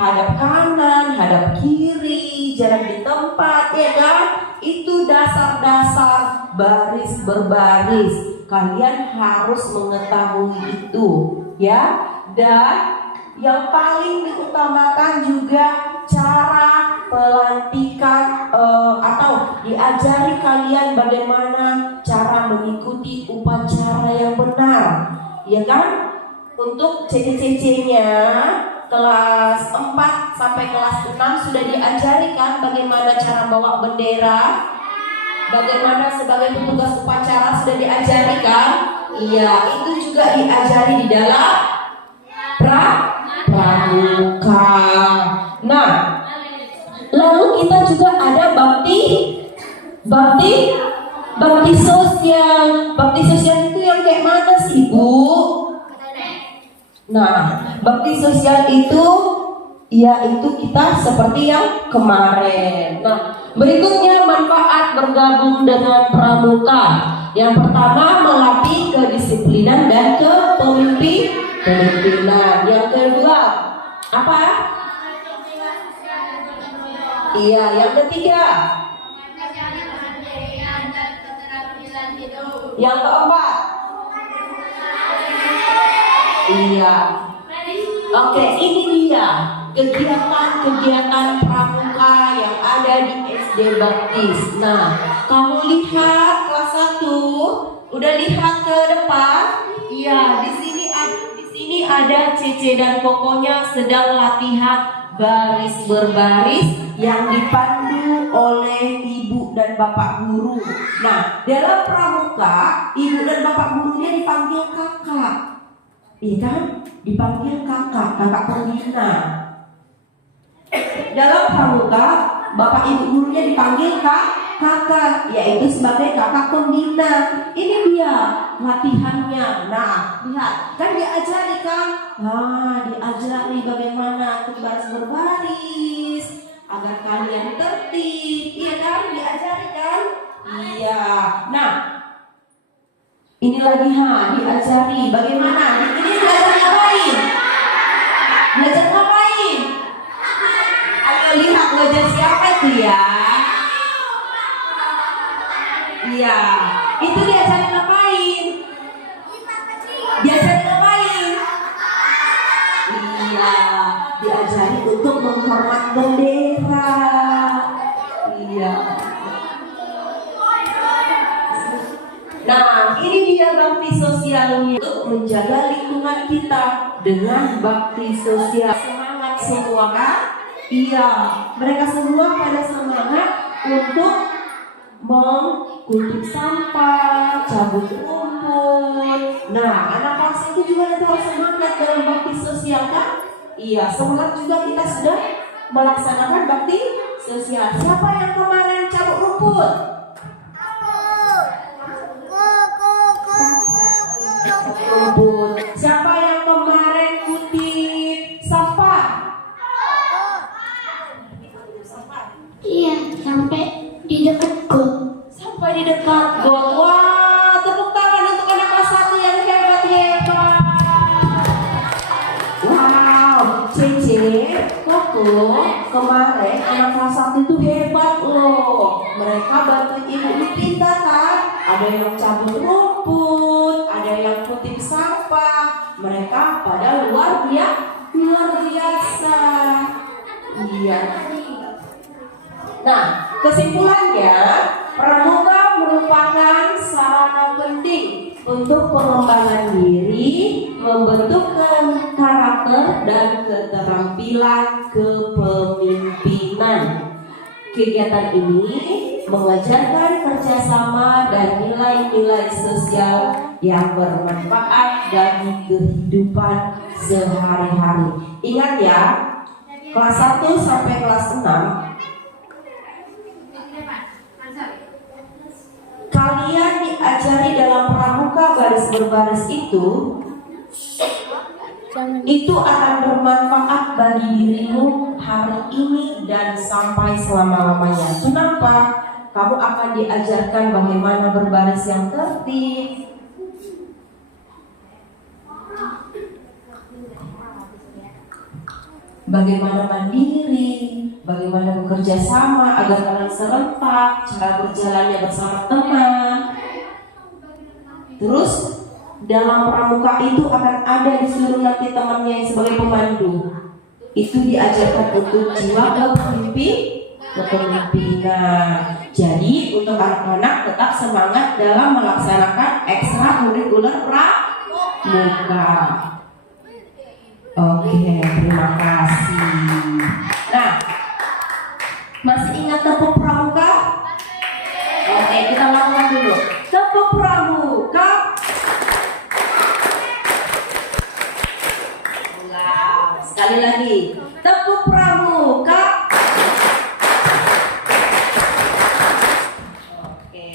hadap kiri, jalan di tempat, ya kan? Itu dasar-dasar baris berbaris. Kalian harus mengetahui itu, ya. Dan yang paling diutamakan juga cara pelantikan atau diajari kalian bagaimana cara mengikuti upacara yang benar, ya kan? Untuk CC-CC-nya kelas 4 sampai kelas 6 sudah diajari kan bagaimana cara bawa bendera, bagaimana sebagai petugas upacara sudah diajari kan? Iya, itu juga diajari di dalam pramuka. Nah, lalu kita juga ada bakti sosial. Bakti sosial itu yang kayak mana sih, Bu? Nah, bakti sosial itu yaitu kita seperti yang kemarin. Nah, berikutnya manfaat bergabung dengan pramuka. Yang pertama melatih kedisiplinan dan kepemimpinan. Yang kedua apa? Iya, yang ketiga. Yang keempat. Iya. Oke, ini dia kegiatan-kegiatan pramuka yang ada di SD Baptis. Nah, kamu lihat kelas 1, udah lihat ke depan? Iya, di sini ada Cece dan Kokonya sedang latihan baris berbaris yang dipandu oleh ibu dan bapak guru. Nah, dalam pramuka, ibu dan bapak gurunya dipanggil kakak. Iya kan? Dipanggil kakak pembina. Dalam pramuka, bapak ibu gurunya dipanggil kakak, yaitu sebagai kakak pembina. Ini dia latihannya. Nah, lihat, kan diajari kan? Nah, diajari bagaimana berbaris berbaris agar kalian tertib. Iya kan? Diajari kan? Iya. Nah, ini lagi diajari bagaimana? Ini belajar ngapain? Belajar ngapain? Ayo lihat belajar siapa itu ya? Iya, itu diajarin ngapain? Diajarin ngapain? Iya, diajarin untuk menghormat bendera. Iya. Nah, ini dia bakti sosialnya untuk menjaga lingkungan kita dengan bakti sosial. Semangat semua kan? Iya, mereka semua pada semangat untuk mengutip sampah, cabut rumput. Nah, anak kelas itu juga nanti harus semangat dalam bakti sosial kan? Iya, semangat juga kita sudah melaksanakan bakti sosial. Siapa yang kemarin cabut rumput? Rumput. Siapa yang kemarin kutip sampah? Iya, sampai di dekat got. Sampai di dekat got. Wah, tepuk tangan untuk anak kelas 1 yang hebat-hebat. Wow, Cece, waktu kemarin anak kelas 1 itu hebat loh. Mereka bantuin ibu pintar kan? Ada yang cabut rumput, ada yang kutip sampah. Mereka pada luar biasa. Iya. Nah, kesimpulannya, pramuka merupakan sarana penting untuk pengembangan diri, membentuk karakter dan keterampilan kepemimpinan. Kegiatan ini mengajarkan kerjasama dan nilai-nilai sosial yang bermanfaat bagi kehidupan sehari-hari. Ingat ya, kelas 1 sampai kelas 6 kalian diajari dalam pramuka baris berbaris itu akan bermanfaat bagi dirimu hari ini dan sampai selama-lamanya. Kenapa? Kamu akan diajarkan bagaimana berbaris yang tertib, bagaimana mandiri, bagaimana bekerja sama agar kalian serentak, cara berjalannya bersama teman. Terus dalam pramuka itu akan ada disuruh nanti temannya yang sebagai pemandu. Itu diajarkan untuk jiwa kepemimpinan. Jadi untuk anak-anak tetap semangat dalam melaksanakan ekstrakurikuler pramuka. Oke, terima kasih. Nah, masih ingat tepuk pramuka? Oke, kita lakukan dulu. Tepuk pramuka. Ulang, sekali lagi. Tepuk pramuka. Oke.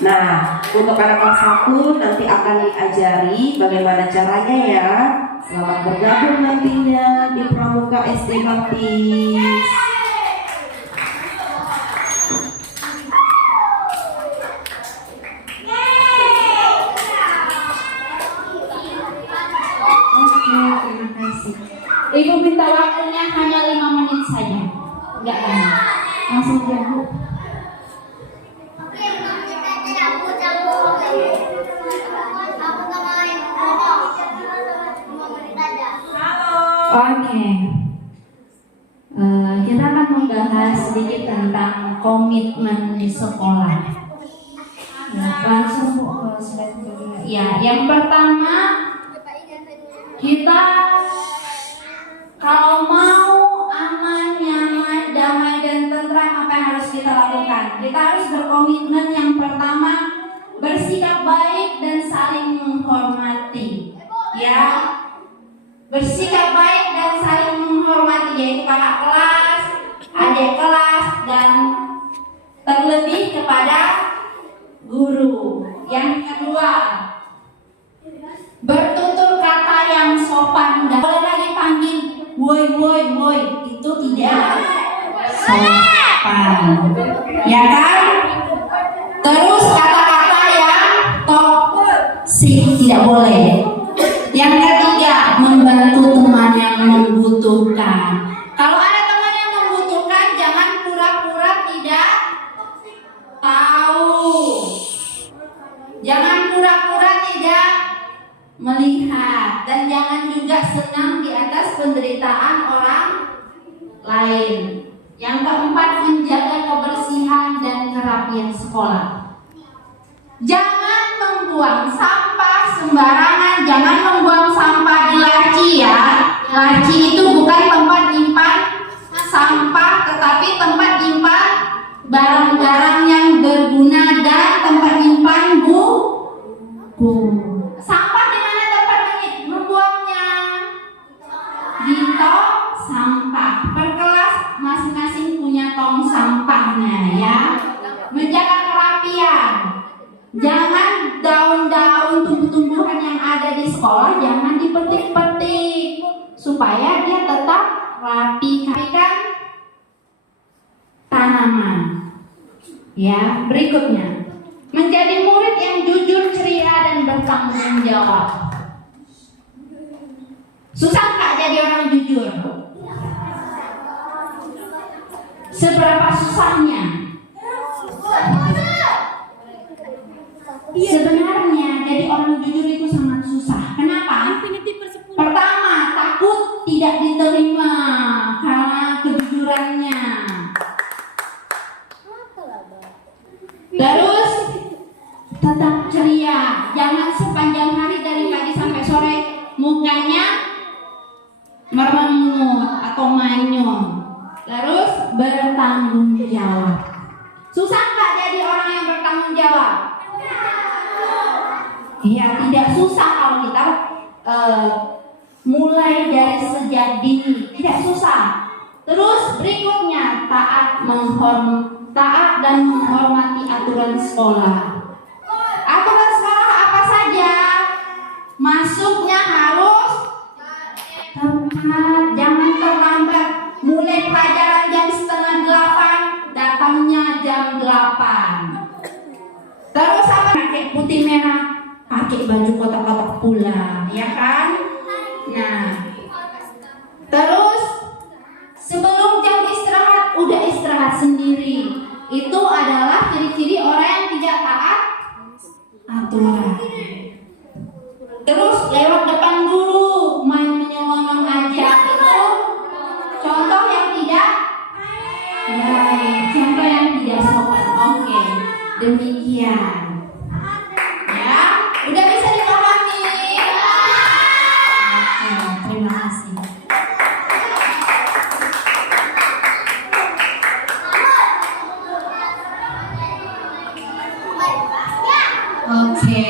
Nah, untuk anak kelas 1 nanti akan diajari bagaimana caranya ya. Selamat bergabung nantinya di Pramuka SD Baptis. Terima kasih. Ibu minta waktunya hanya 5 menit saja. Enggak lama. Langsung aja, Bu. Oke. Kita akan membahas sedikit tentang komitmen di sekolah. Ya, langsung Bu ke slide berikutnya. Ya, yang pertama kita kalau mau aman, nyaman, damai dan tentram, apa yang harus kita lakukan? Kita harus berkomitmen yang pertama bersikap baik dan saling menghormati. Ya, bersikap baik dan saling menghormati, yaitu kakak kelas, adik kelas, dan terlebih kepada guru. Yang kedua, berlebihan, ya kan? Terus kata-kata yang toksik tidak boleh. Yang ketiga, membantu teman yang membutuhkan. Kalau ada teman yang membutuhkan, jangan pura-pura tidak tahu. Jangan pura-pura tidak melihat, dan jangan juga senang di atas penderitaan orang lain. Yang keempat, menjaga kebersihan dan kerapian sekolah. Jangan membuang sampah sembarangan, jangan membuang sampah di laci ya. Laci itu bukan tempat nyimpan sampah, tetapi tempat nyimpan barang-barang yang berguna dan tempat nyimpan buku. Sampah di mana tempat membuangnya? Di tong sampah. Per kelas masing-masing punya tong sampahnya ya. Menjaga kerapian. Jangan daun-daun tumbuh-tumbuhan yang ada di sekolah jangan dipetik-petik supaya dia tetap rapi. Kan tanaman. Ya, berikutnya. Menjadi murid yang jujur, ceria dan bertanggung jawab. Susah nggak jadi orang jujur? Seberapa susahnya? Sebenarnya jadi orang jujur itu sangat susah. Kenapa? Pertama, takut tidak diterima karena kejujurannya. Terus tetap ceria, jangan sepanjang hari dari pagi sampai sore mukanya merengut atau manyun. Terus bertanggung jawab. Susah nggak jadi orang yang bertanggung jawab? Ya tidak susah kalau kita mulai dari sejak dini, tidak susah. Terus berikutnya taat dan menghormati aturan sekolah. Aturan sekolah apa saja? Masuknya harus tepat, jangan terlambat. Mulai pelajaran jam 7:30, datangnya jam 8. Terus apa? Pakai putih merah, pakai baju kotak-kotak pula, ya kan? Nah, terus sebelum jam istirahat udah istirahat sendiri. Itu adalah ciri-ciri orang yang tidak taat aturan. Terus lewat depan guru main menyelonong aja, itu contoh yang tidak baik, contoh yang tidak sopan. Oke, demikian. Ya, udah bisa dipahami? Oke, terima kasih. Oke.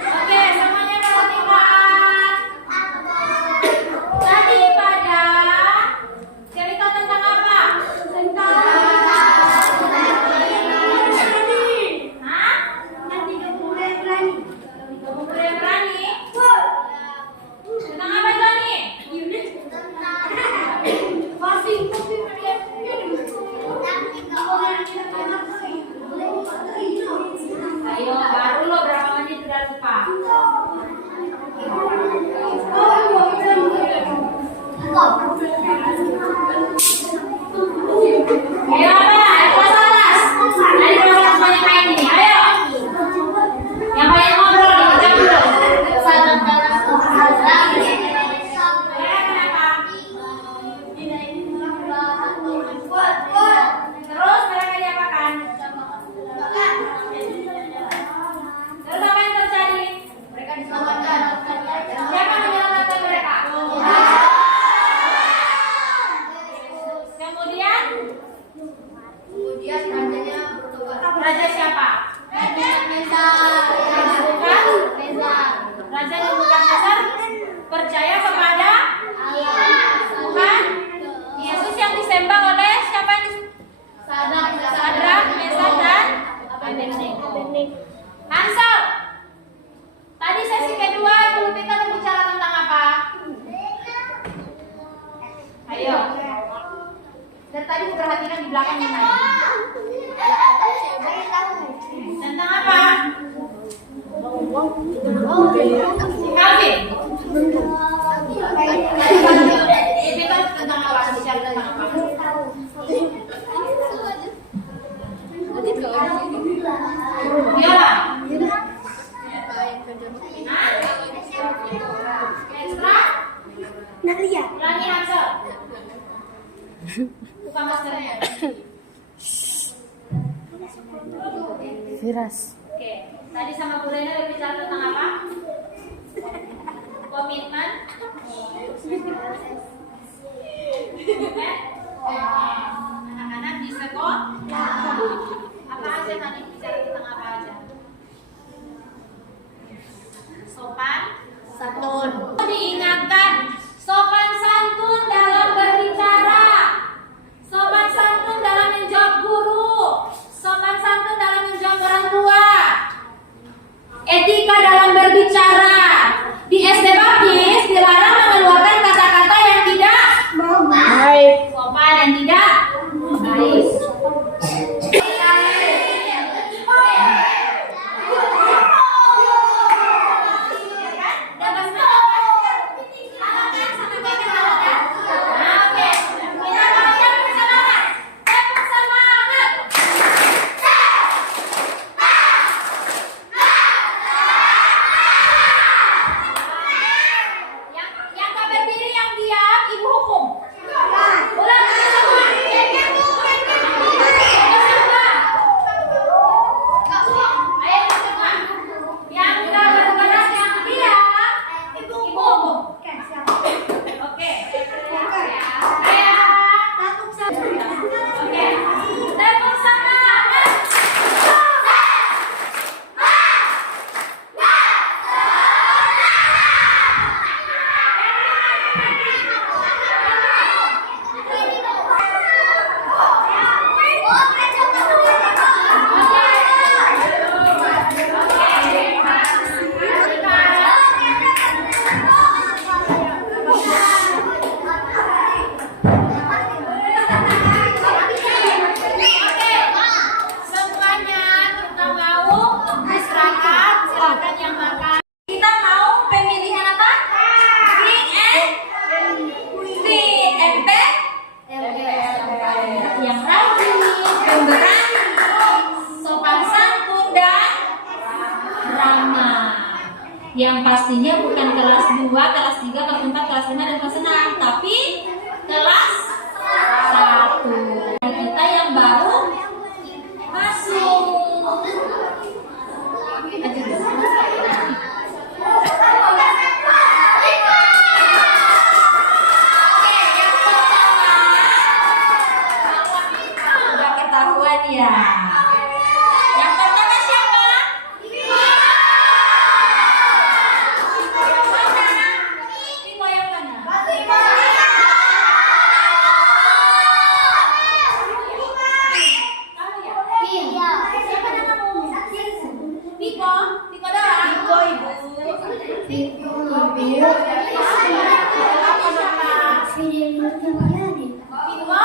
Oke, semuanya perhatikan. Tadi pada cerita tentang apa? Hah? Kemudian berani. Tentang apa Johnny? Ayo, baru lo berapa menit sudah lupa? Ayo apa? Ayo kelas. Nanti kalau semuanya main ini, ayo. Yang banyak ngobrol, diajak dulu. Terus mereka diapakan? Terus apa yang terjadi? Mereka diselamatkan. Siapa menyelamatkan mereka? Kemudian rajanya bertobat. Raja siapa? Raja Raja Nebukadnezar percaya kepada Tuhan Yesus yang disembah oleh siapa? Sadrak, Mesak dan Abednego. Hansel. Tadi sesi kedua Ibu Lupita berbicara tentang apa? Ayo. Dan tadi perhatikan di belakangnya tadi. Tentang apa? Calvin. Lupita tentang apa? Bicara tentang apa? Viola. Ekstra? Nalia. Ulangi Hansel. Buka maskernya. Firas. Oke, tadi sama Bu Rena berbicara tentang apa? Komitmen. Anak-anak di sekolah. Apa aja tadi bicara tentang apa aja? Sopan santun. Diingatkan sopan santun dalam berbicara, sopan santun dalam menjawab guru, sopan santun dalam menjawab orang tua, etika dalam berbicara. Di SD Baptis dilarang mengeluarkan kata-kata yang tidak baik, sopan dan tidak baik. Yang pastinya bukan kelas 2, kelas 3, kelas 4, kelas 5, dan kelas 6, tapi kelas 1. Kita yang baru masuk. Udah ketahuan ya. Yang pertama siapa? Viko yang mana? Siapa namamu? Viko? Viko doang? Viko ibu. Viko. Apa nama? Fidelio Japriyadi. Viko?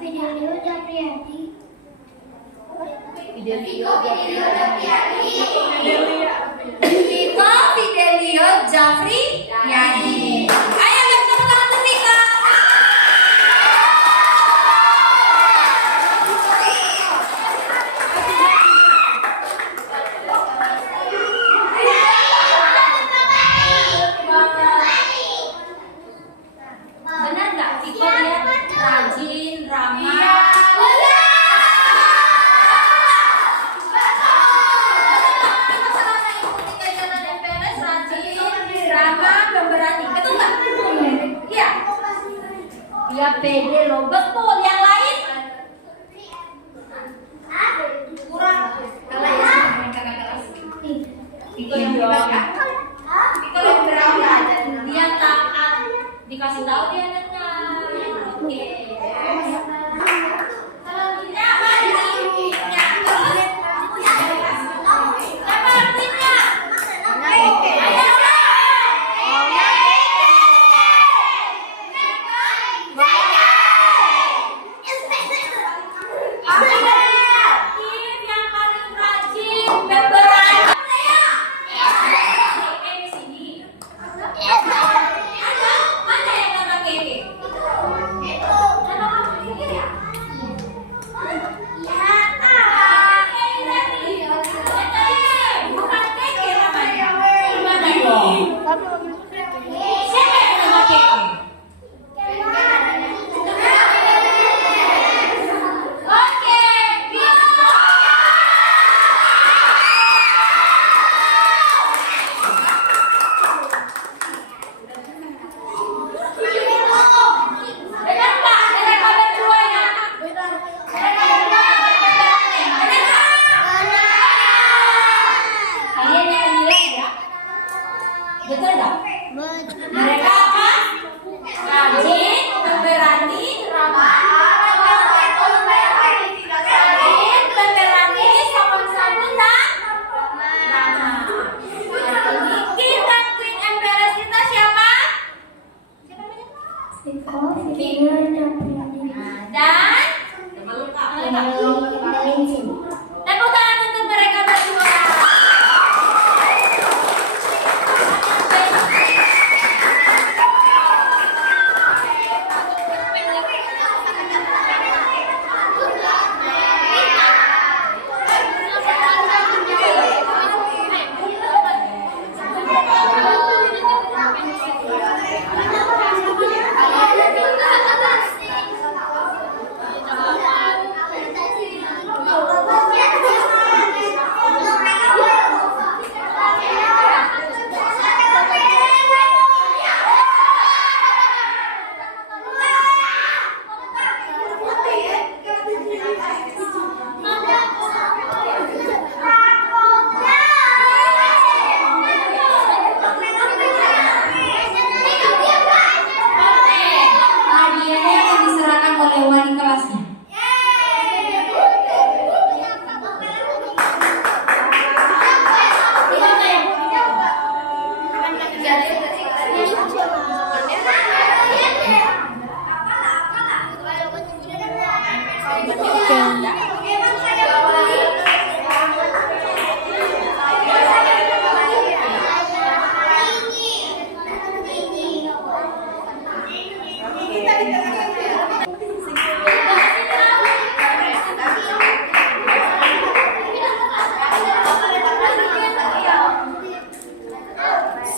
Fidelio Japriyadi. Fidelio Japriyadi. Viko Fidelio Japriyadi. Ayo kita tepuk tangan untuk Viko. Benar nggak Viko dia rajin, ramah? Dia pede loh, betul. Yang lain kurang. Kalah ya sama kakak kelas. Viko yang berangkat. Viko yang berangkat. Dia taat, dikasih tahu dia dengar. Oke. Kalau tidak mari. Terus. Siapa Dan tepuk tangan untuk mereka berdua. Hadiahnya akan diserahkan oleh wali kelasnya.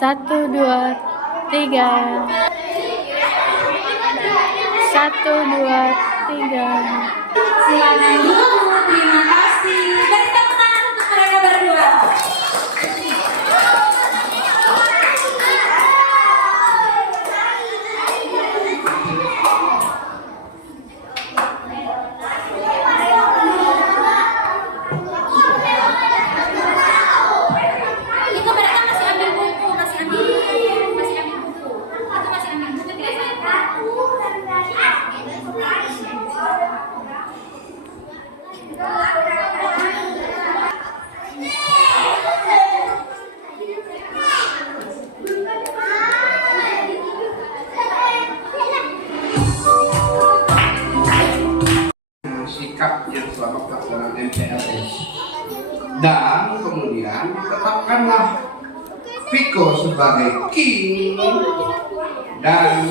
Satu, dua, tiga. 1, 2, 3. Silakan dulu, terima kasih. Beri tepuk tangan untuk mereka berdua. Itu mereka masih ambil buku, masih ambil buku. Itu masih ambil buku, tidak sikapnya selama pelaksanaan MPLS. Dan kemudian tetapkanlah Viko sebagai king dan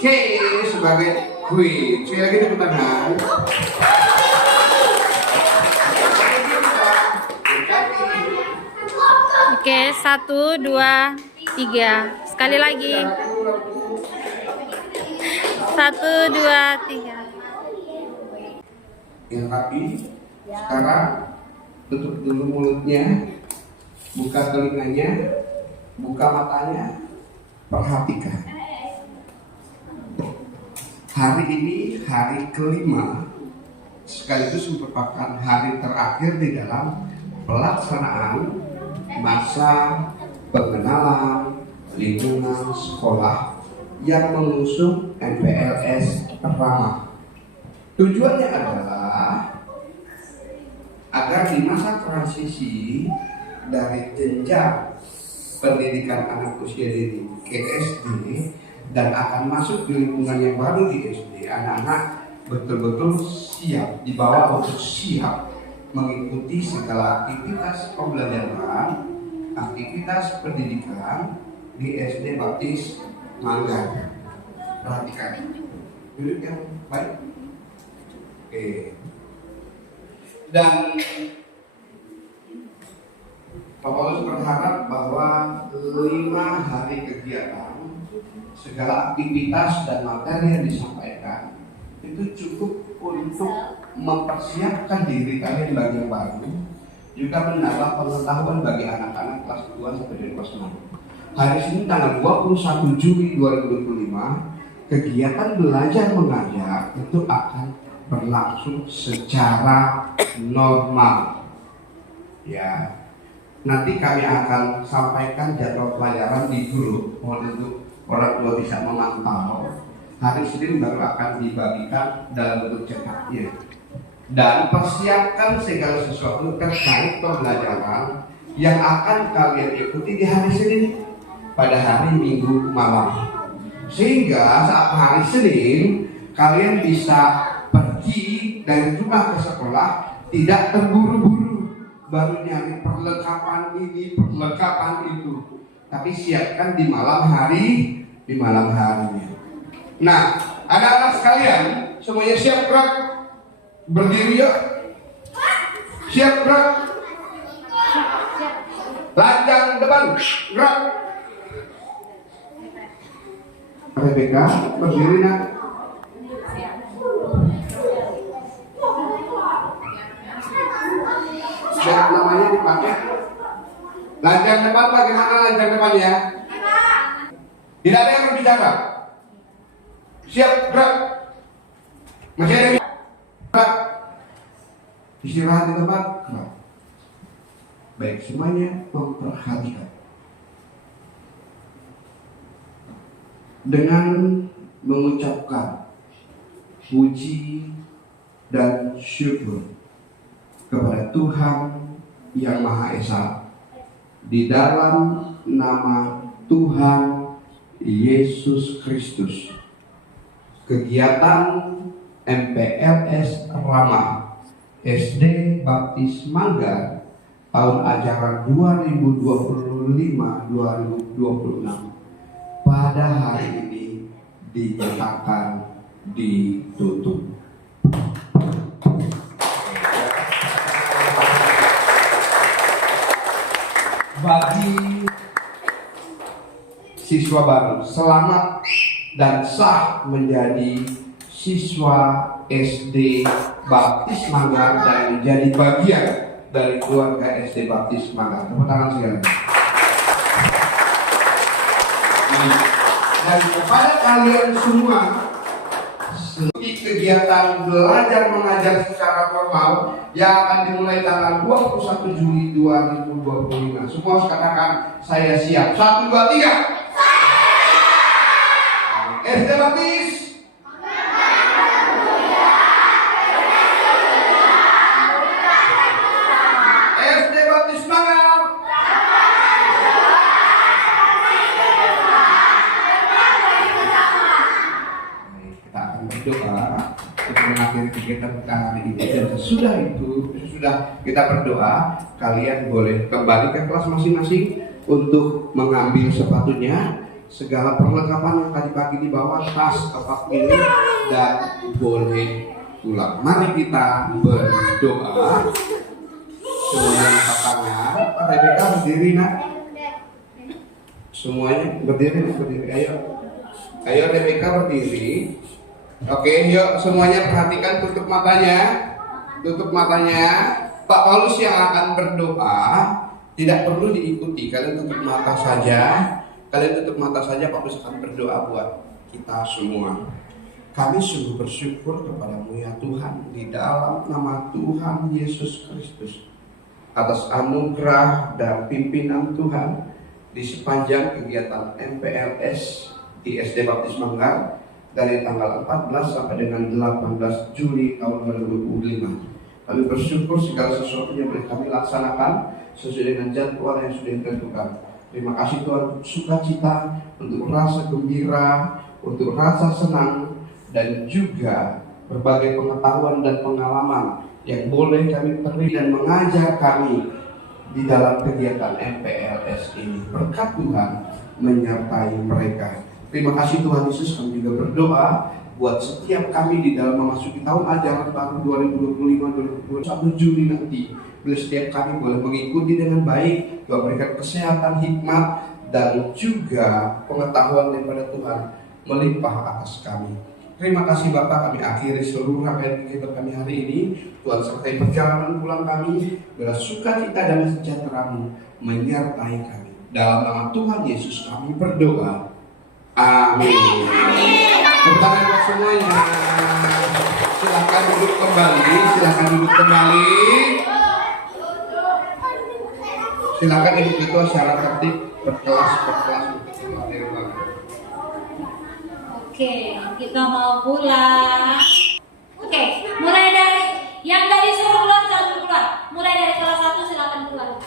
K sebagai queen. Sekali lagi tepuk tangan. Oke, 1, 2, 3. Sekali lagi. 1, 2, 3. Yang rapi. Sekarang tutup dulu mulutnya, buka telinganya, buka matanya, perhatikan. Hari ini hari kelima, sekaligus merupakan hari terakhir di dalam pelaksanaan masa pengenalan lingkungan sekolah yang mengusung MPLS Ramah. Tujuannya adalah agar di masa transisi dari jenjang pendidikan anak usia dini ke SD dan akan masuk di lingkungan yang baru di SD, anak-anak betul-betul siap, dibawa untuk siap mengikuti segala aktivitas pembelajaran, aktivitas pendidikan di SD Baptis Manggar. Perhatikan, duduk yang baik. Oke. Dan Pak Paulus berharap bahwa 5 hari kegiatan, segala aktivitas dan materi yang disampaikan itu cukup untuk mempersiapkan diri kalian bagi yang baru, juga menambah pengetahuan bagi anak-anak kelas 2 sampai kelas 6. Hari Senin tanggal 21 Juli 2025, kegiatan belajar mengajar itu akan berlangsung secara normal. Ya, nanti kami akan sampaikan jadwal pelajaran di grup, mohon untuk orang tua bisa memantau. Hari Senin baru akan dibagikan dalam bentuk cetaknya. Dan persiapkan segala sesuatu terkait pembelajaran yang akan kalian ikuti di hari Senin pada hari Minggu malam. Sehingga saat hari Senin kalian bisa pergi dari rumah ke sekolah tidak terburu-buru baru nyari perlengkapan ini, perlengkapan itu, tapi siapkan di malam harinya. Nah, anak-anak sekalian, semuanya siap gerak? Berdiri yuk. Siap gerak? Lanjang depan, gerak. Rebecca, berdiri nak. Siap namanya dipakai. Lanjang depan, bagaimana lanjang depannya? Tidak ada yang berbicara. Siap gerak. Masih ada yang gerak. Istirahat di tempat gerak. Baik, semuanya memperhatikan. Dengan mengucapkan puji dan syukur kepada Tuhan yang Maha Esa di dalam nama Tuhan Yesus Kristus, kegiatan MPLS Ramah SD Baptis Manggar tahun ajaran 2025-2026 pada hari ini dinyatakan ditutup. Bagi siswa baru, selamat dan sah menjadi siswa SD Baptis Manggar dan menjadi bagian dari keluarga SD Baptis Manggar. Tepuk tangan sekali. Dan kepada kalian semua, kegiatan belajar mengajar secara formal yang akan dimulai tanggal 21 Juli 2025. Semua katakan saya siap. 1, 2, 3. SD Baptis. SD Baptis Manggar. Kita akan berdoa untuk mengakhiri kegiatan kita hari ini. Dan sesudah kita berdoa, kalian boleh kembali ke kelas masing-masing untuk mengambil sepatunya, segala perlengkapan yang tadi pagi dibawa, tas, kepak ini, dan boleh pulang. Mari kita berdoa. Semuanya angkat tangan. Rebecca berdiri nak. Semuanya berdiri. Ayo Rebecca berdiri. Oke, yuk semuanya perhatikan, tutup matanya. Pak Paulus yang akan berdoa tidak perlu diikuti. Kalian tutup mata saja. Pak Paulus akan berdoa buat kita semua. Kami sungguh bersyukur kepadamu ya Tuhan, di dalam nama Tuhan Yesus Kristus, atas anugerah dan pimpinan Tuhan di sepanjang kegiatan MPLS di SD Baptis Manggar dari tanggal 14 sampai dengan 18 Juli tahun 2025. Kami bersyukur segala sesuatunya boleh kami laksanakan sesuai dengan jadwal yang sudah ditentukan. Terima kasih Tuhan untuk sukacita, untuk rasa gembira, untuk rasa senang, dan juga berbagai pengetahuan dan pengalaman yang boleh kami beri dan mengajar kami di dalam kegiatan MPLS ini. Berkat Tuhan menyertai mereka. Terima kasih Tuhan Yesus. Kami juga berdoa buat setiap kami di dalam memasuki tahun ajaran tahun 2025-2021 Juli nanti. Bila setiap kami boleh mengikuti dengan baik, Tuhan berikan kesehatan, hikmat, dan juga pengetahuan daripada Tuhan melimpah atas kami. Terima kasih Bapak, kami akhiri seluruh rangkaian kegiatan kami hari ini. Tuhan sertai perjalanan pulang kami, bila sukacita dan sejahtera-Mu menyertai kami. Dalam nama Tuhan Yesus kami berdoa. Amin. Tepuk tangan buat semuanya. Silakan duduk kembali. Silakan ibu ketua secara tertib berkelas. Oke, kita mau pulang. Oke, mulai dari yang tadi suruh keluar jangan keluar. Mulai dari kelas 1 silakan keluar.